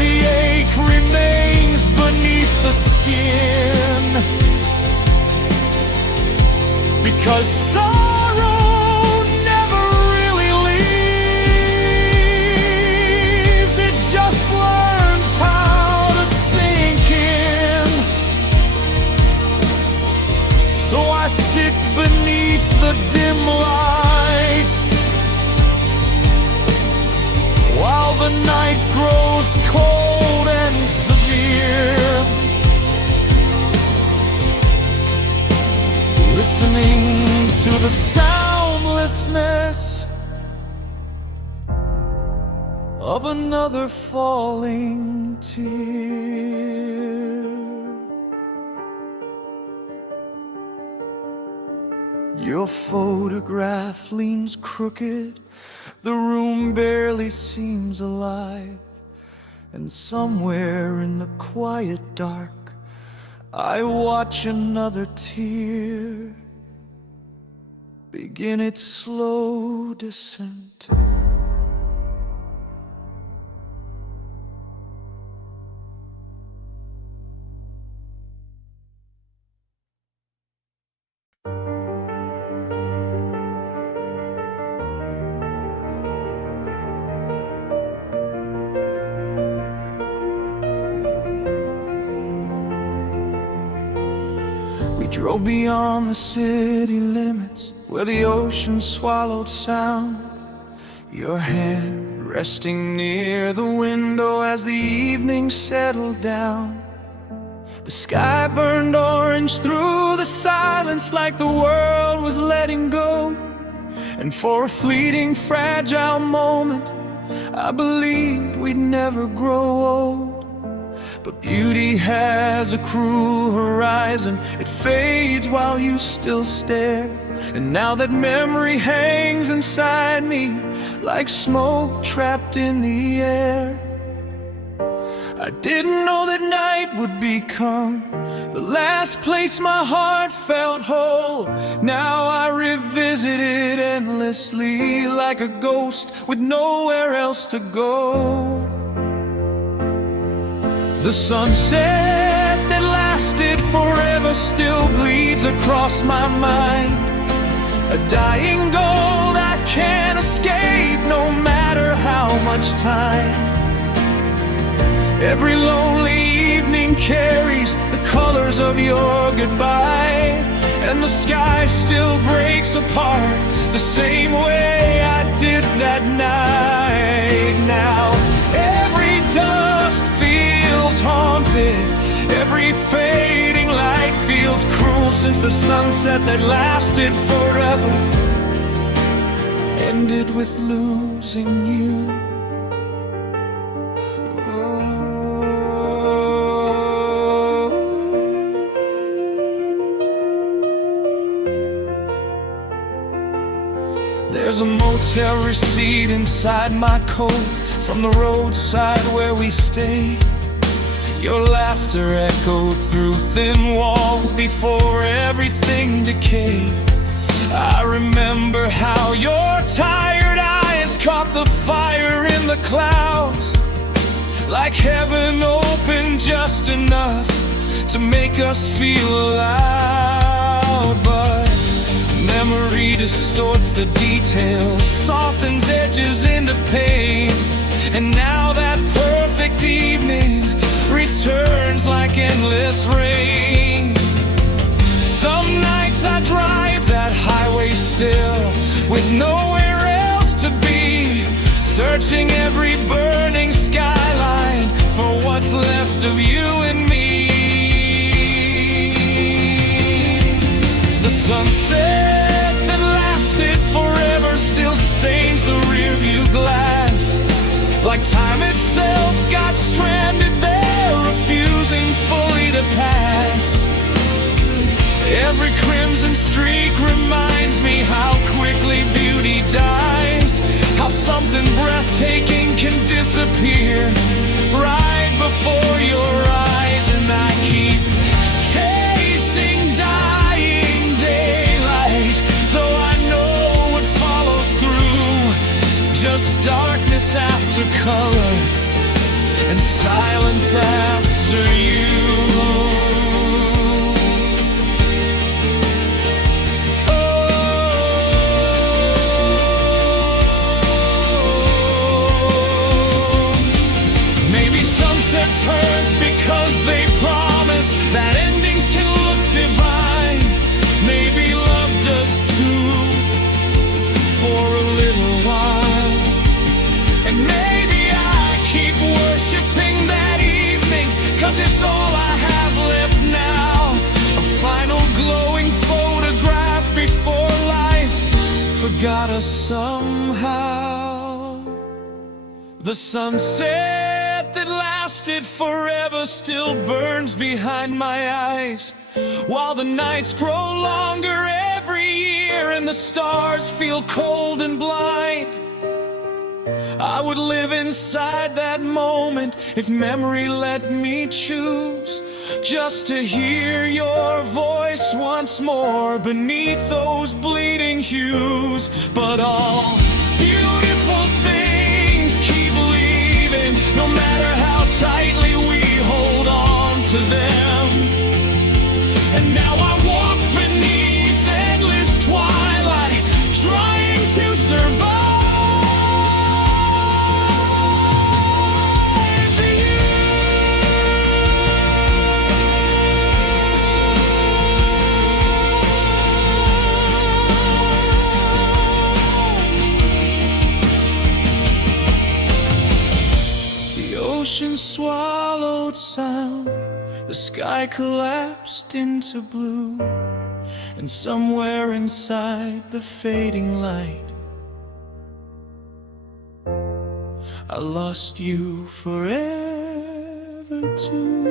the ache remains beneath the skin, because sorrow never really leaves. It just learns how to sink in. So I sit beneath the dim light while the night grows cold and severe, listening to the soundlessness of another falling tear. Your photograph leans crooked, the room barely seems alive, and somewhere in the quiet dark I watch another tear begin its slow descent. We drove beyond the city limits, where the ocean swallowed sound. Your hand resting near the window as the evening settled down. The sky burned orange through the silence, like the world was letting go. And for a fleeting, fragile moment, I believed we'd never grow old, but beauty has a cruel horizon. It fades while you still stare. And now that memory hangs inside me like smoke trapped in the air. I didn't know that night would become the last place my heart felt whole. Now I revisit it endlessly like a ghost with nowhere else to go. The sunset that lasted forever still bleeds across my mind. A dying gold I can't escape no matter how much time. Every lonely evening carries the colors of your goodbye, and the sky still breaks apart the same way I did that night. Now every dust feels haunted, every fading light feels cruel, since the sunset that lasted forever ended with losing you. There's a motel receipt inside my coat from the roadside where we stayed. Your laughter echoed through thin walls before everything decayed. I remember how your tired eyes caught the fire in the clouds, like heaven opened just enough to make us feel alive. But memory distorts the details, softens edges into pain, and now that perfect evening returns like endless rain. Some nights I drive that highway still, with nowhere else to be, searching every burning skyline for what's left of you and me. The sunset that lasted forever still stains the rearview glass, like time itself got stranded there, refusing fully to pass. Every crimson streak reminds me how quickly beauty dies, how something breathtaking can disappear right before your eyes. And I keep chasing dying daylight, though I know what follows through, just darkness after color and silence after you. Sunsets hurt because they promise that endings can look divine. Maybe love does too, for a little while. And maybe I keep worshiping that evening, 'cause it's all I have left now. A final glowing photograph before life forgot us somehow. The sunset that lasted forever still burns behind my eyes, while the nights grow longer every year and the stars feel cold and blind. I would live inside that moment if memory let me choose, just to hear your voice once more beneath those bleeding hues. But all beautiful things keep leaving, no matter how tightly we hold on to them. And now I walk beneath endless twilight, trying to survive you. The ocean swallowed sound, the sky collapsed into blue, and somewhere inside the fading light, I lost you forever too.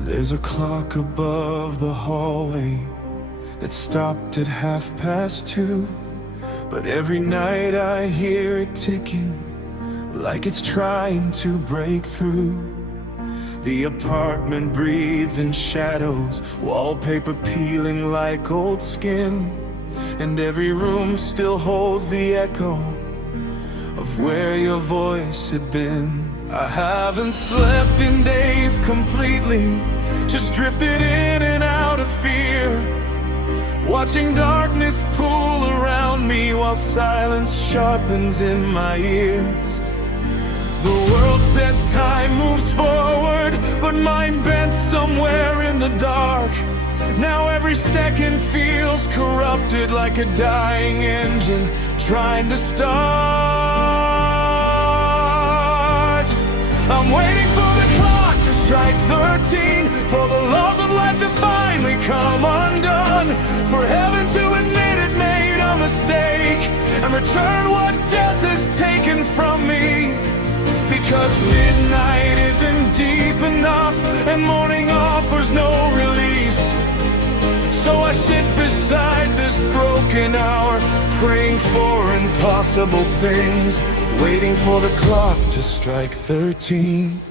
There's a clock above the hallway that stopped at 2:30, but every night I hear it ticking like it's trying to break through. The apartment breathes in shadows, wallpaper peeling like old skin, and every room still holds the echo of where your voice had been. I haven't slept in days completely, just drifted in and out of fear, watching darkness pool around me while silence sharpens in my ears. The world says time moves forward, but mine bent somewhere in the dark. Now every second feels corrupted like a dying engine trying to start. I'm waiting for the clock to strike 13, for the laws of life to finally come undone, for heaven to admit it made a mistake and return what death has taken from me. Because midnight isn't deep enough and morning offers no release. So I sit beside this broken hour, praying for impossible things, waiting for the clock to strike 13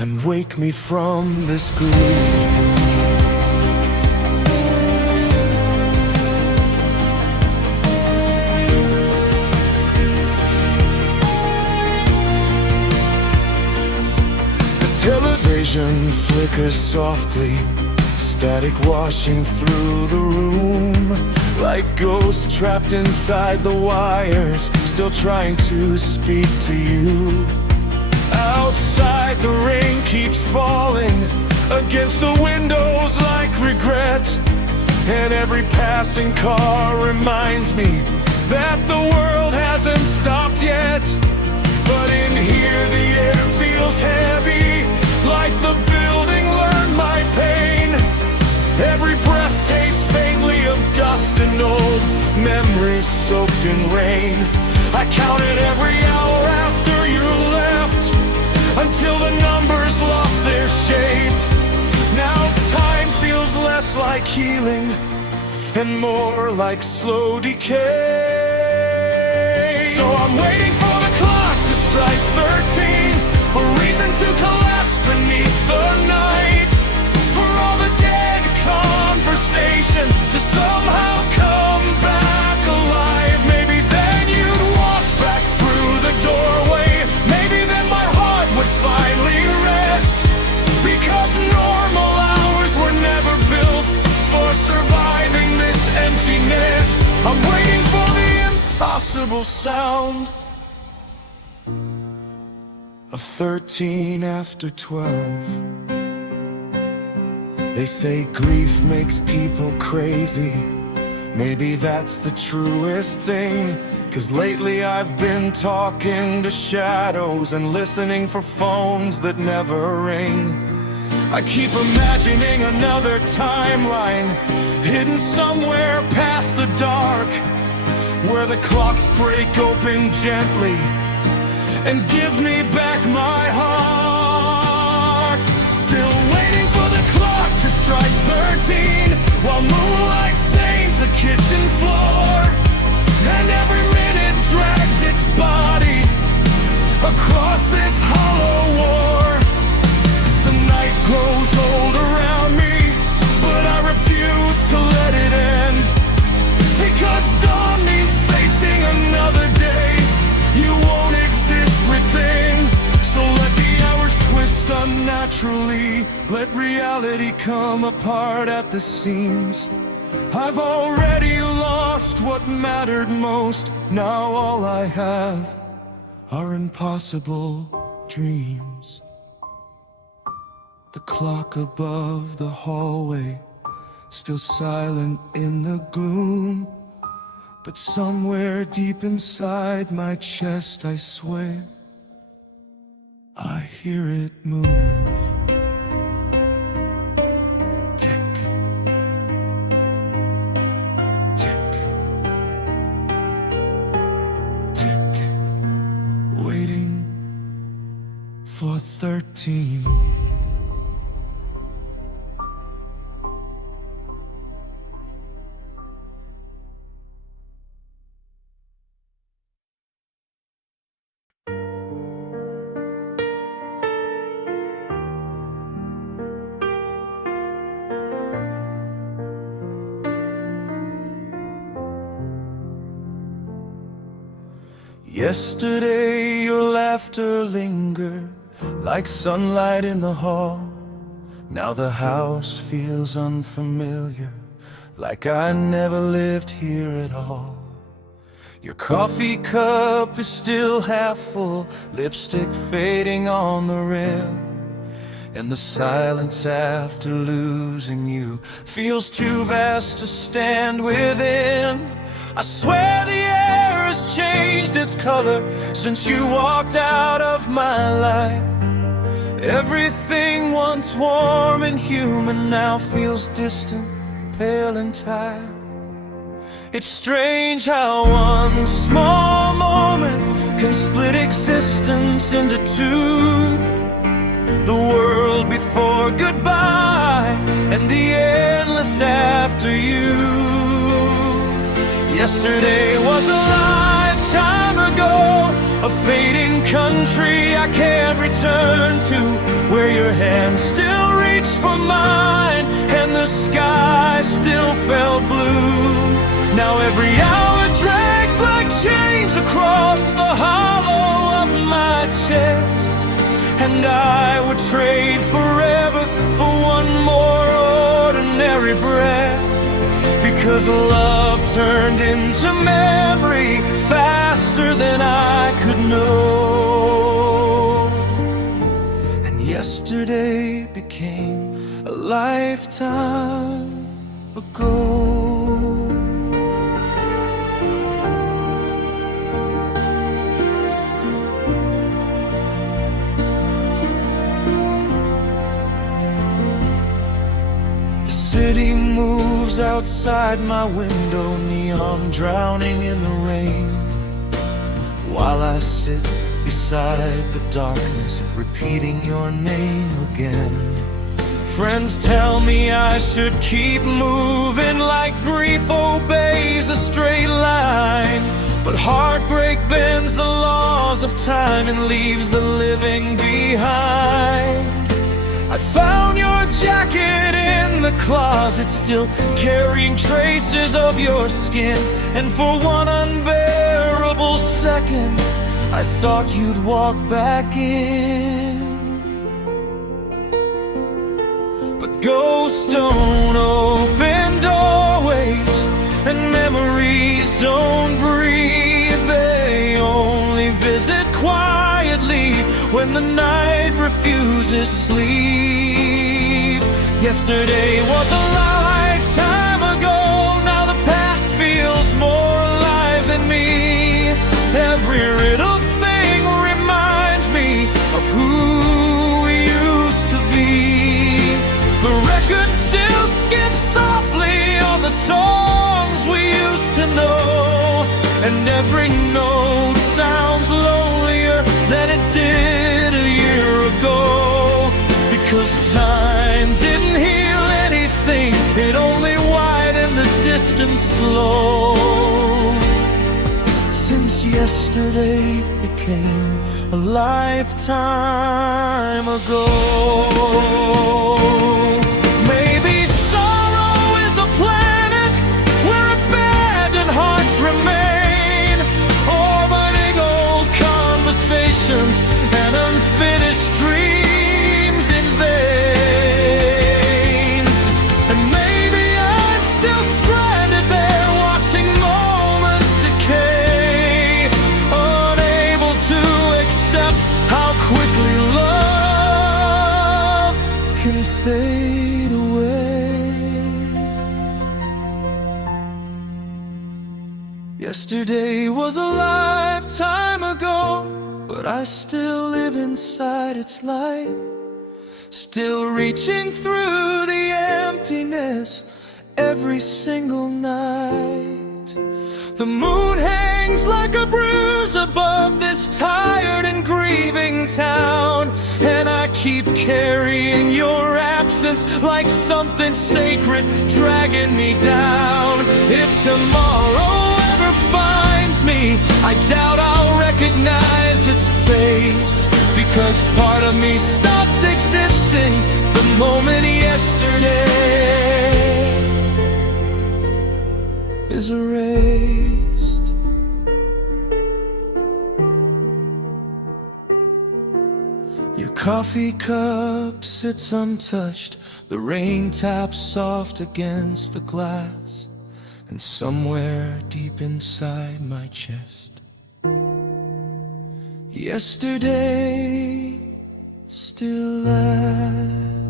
and wake me from this grief. Television flickers softly, static washing through the room, like ghosts trapped inside the wires, still trying to speak to you. Outside the rain keeps falling against the windows like regret, and every passing car reminds me that the world hasn't stopped yet. But in here the air feels heavy, like the building learned my pain. Every breath tastes faintly of dust and old memories soaked in rain. I counted every hour after you left, until the numbers lost their shape. Now time feels less like healing and more like slow decay. So I'm waiting for the clock to strike 13, for reason to collapse beneath the night, for all the dead conversations to somehow come back alive. Maybe then you'd walk back through the doorway, maybe then my heart would finally rest, because normal hours were never built for surviving this empty nest. I'm waiting for the impossible sound of 13 after 12. They say grief makes people crazy. Maybe that's the truest thing, 'cause lately I've been talking to shadows and listening for phones that never ring. I keep imagining another timeline, hidden somewhere past the dark, where the clocks break open gently and give me back my heart. Still waiting for the clock to strike 13, while moonlight stains the kitchen floor, and every minute drags its body across this hollow war. The night grows old around me, but I refuse to let it end, because dawn means facing another day you won't exist within. So let the hours twist unnaturally, let reality come apart at the seams, I've already lost what mattered most. Now all I have are impossible dreams. The clock above the hallway, still silent in the gloom. But somewhere deep inside my chest, I swear, I hear it move. Tick, tick, tick, waiting for 13. Yesterday your laughter lingered like sunlight in the hall. Now the house feels unfamiliar, like I never lived here at all. Your coffee cup is still half full, lipstick fading on the rim, and the silence after losing you feels too vast to stand within. I swear the air has changed its color since you walked out of my life. Everything once warm and human now feels distant, pale and tired. It's strange how one small moment can split existence into two. The world before goodbye and the endless after you. Yesterday was a lifetime ago, a fading country I can't return to, where your hand still reached for mine and the sky still felt blue. Now every hour drags like chains across the hollow of my chest, and I would trade forever for one more ordinary breath. Because love turned into memory faster than I could know, and yesterday became a lifetime ago. The city moves outside my window, neon drowning in the rain, while I sit beside the darkness, repeating your name again. Friends tell me I should keep moving like grief obeys a straight line, but heartbreak bends the laws of time and leaves the living behind. I found your jacket in the closet, still carrying traces of your skin, and for one unbearable second I thought you'd walk back in. But ghosts don't open doorways, and memories don't breathe. They only visit quietly when the night refuses sleep. Yesterday was a lifetime ago, now the past feels more alive than me. Every little thing reminds me of who we used to be. The record still skips softly on the songs we used to know, and every note sounds lonelier than it did a year ago. Because time didn't heal anything, it only widened the distance slow. Since yesterday became a lifetime ago. Maybe sorrow is a planet where abandoned hearts remain, orbiting old conversations and unfinished dreams in vain. And maybe I'm still fade away. Yesterday was a lifetime ago, but I still live inside its light, still reaching through the emptiness every single night. The moon hangs like a bruise above this tired and grieving town, and I keep carrying your absence like something sacred dragging me down. If tomorrow ever finds me, I doubt I'll recognize its face, because part of me stopped existing the moment yesterday is erased. Your coffee cup sits untouched, the rain taps soft against the glass, and somewhere deep inside my chest, yesterday still lasts.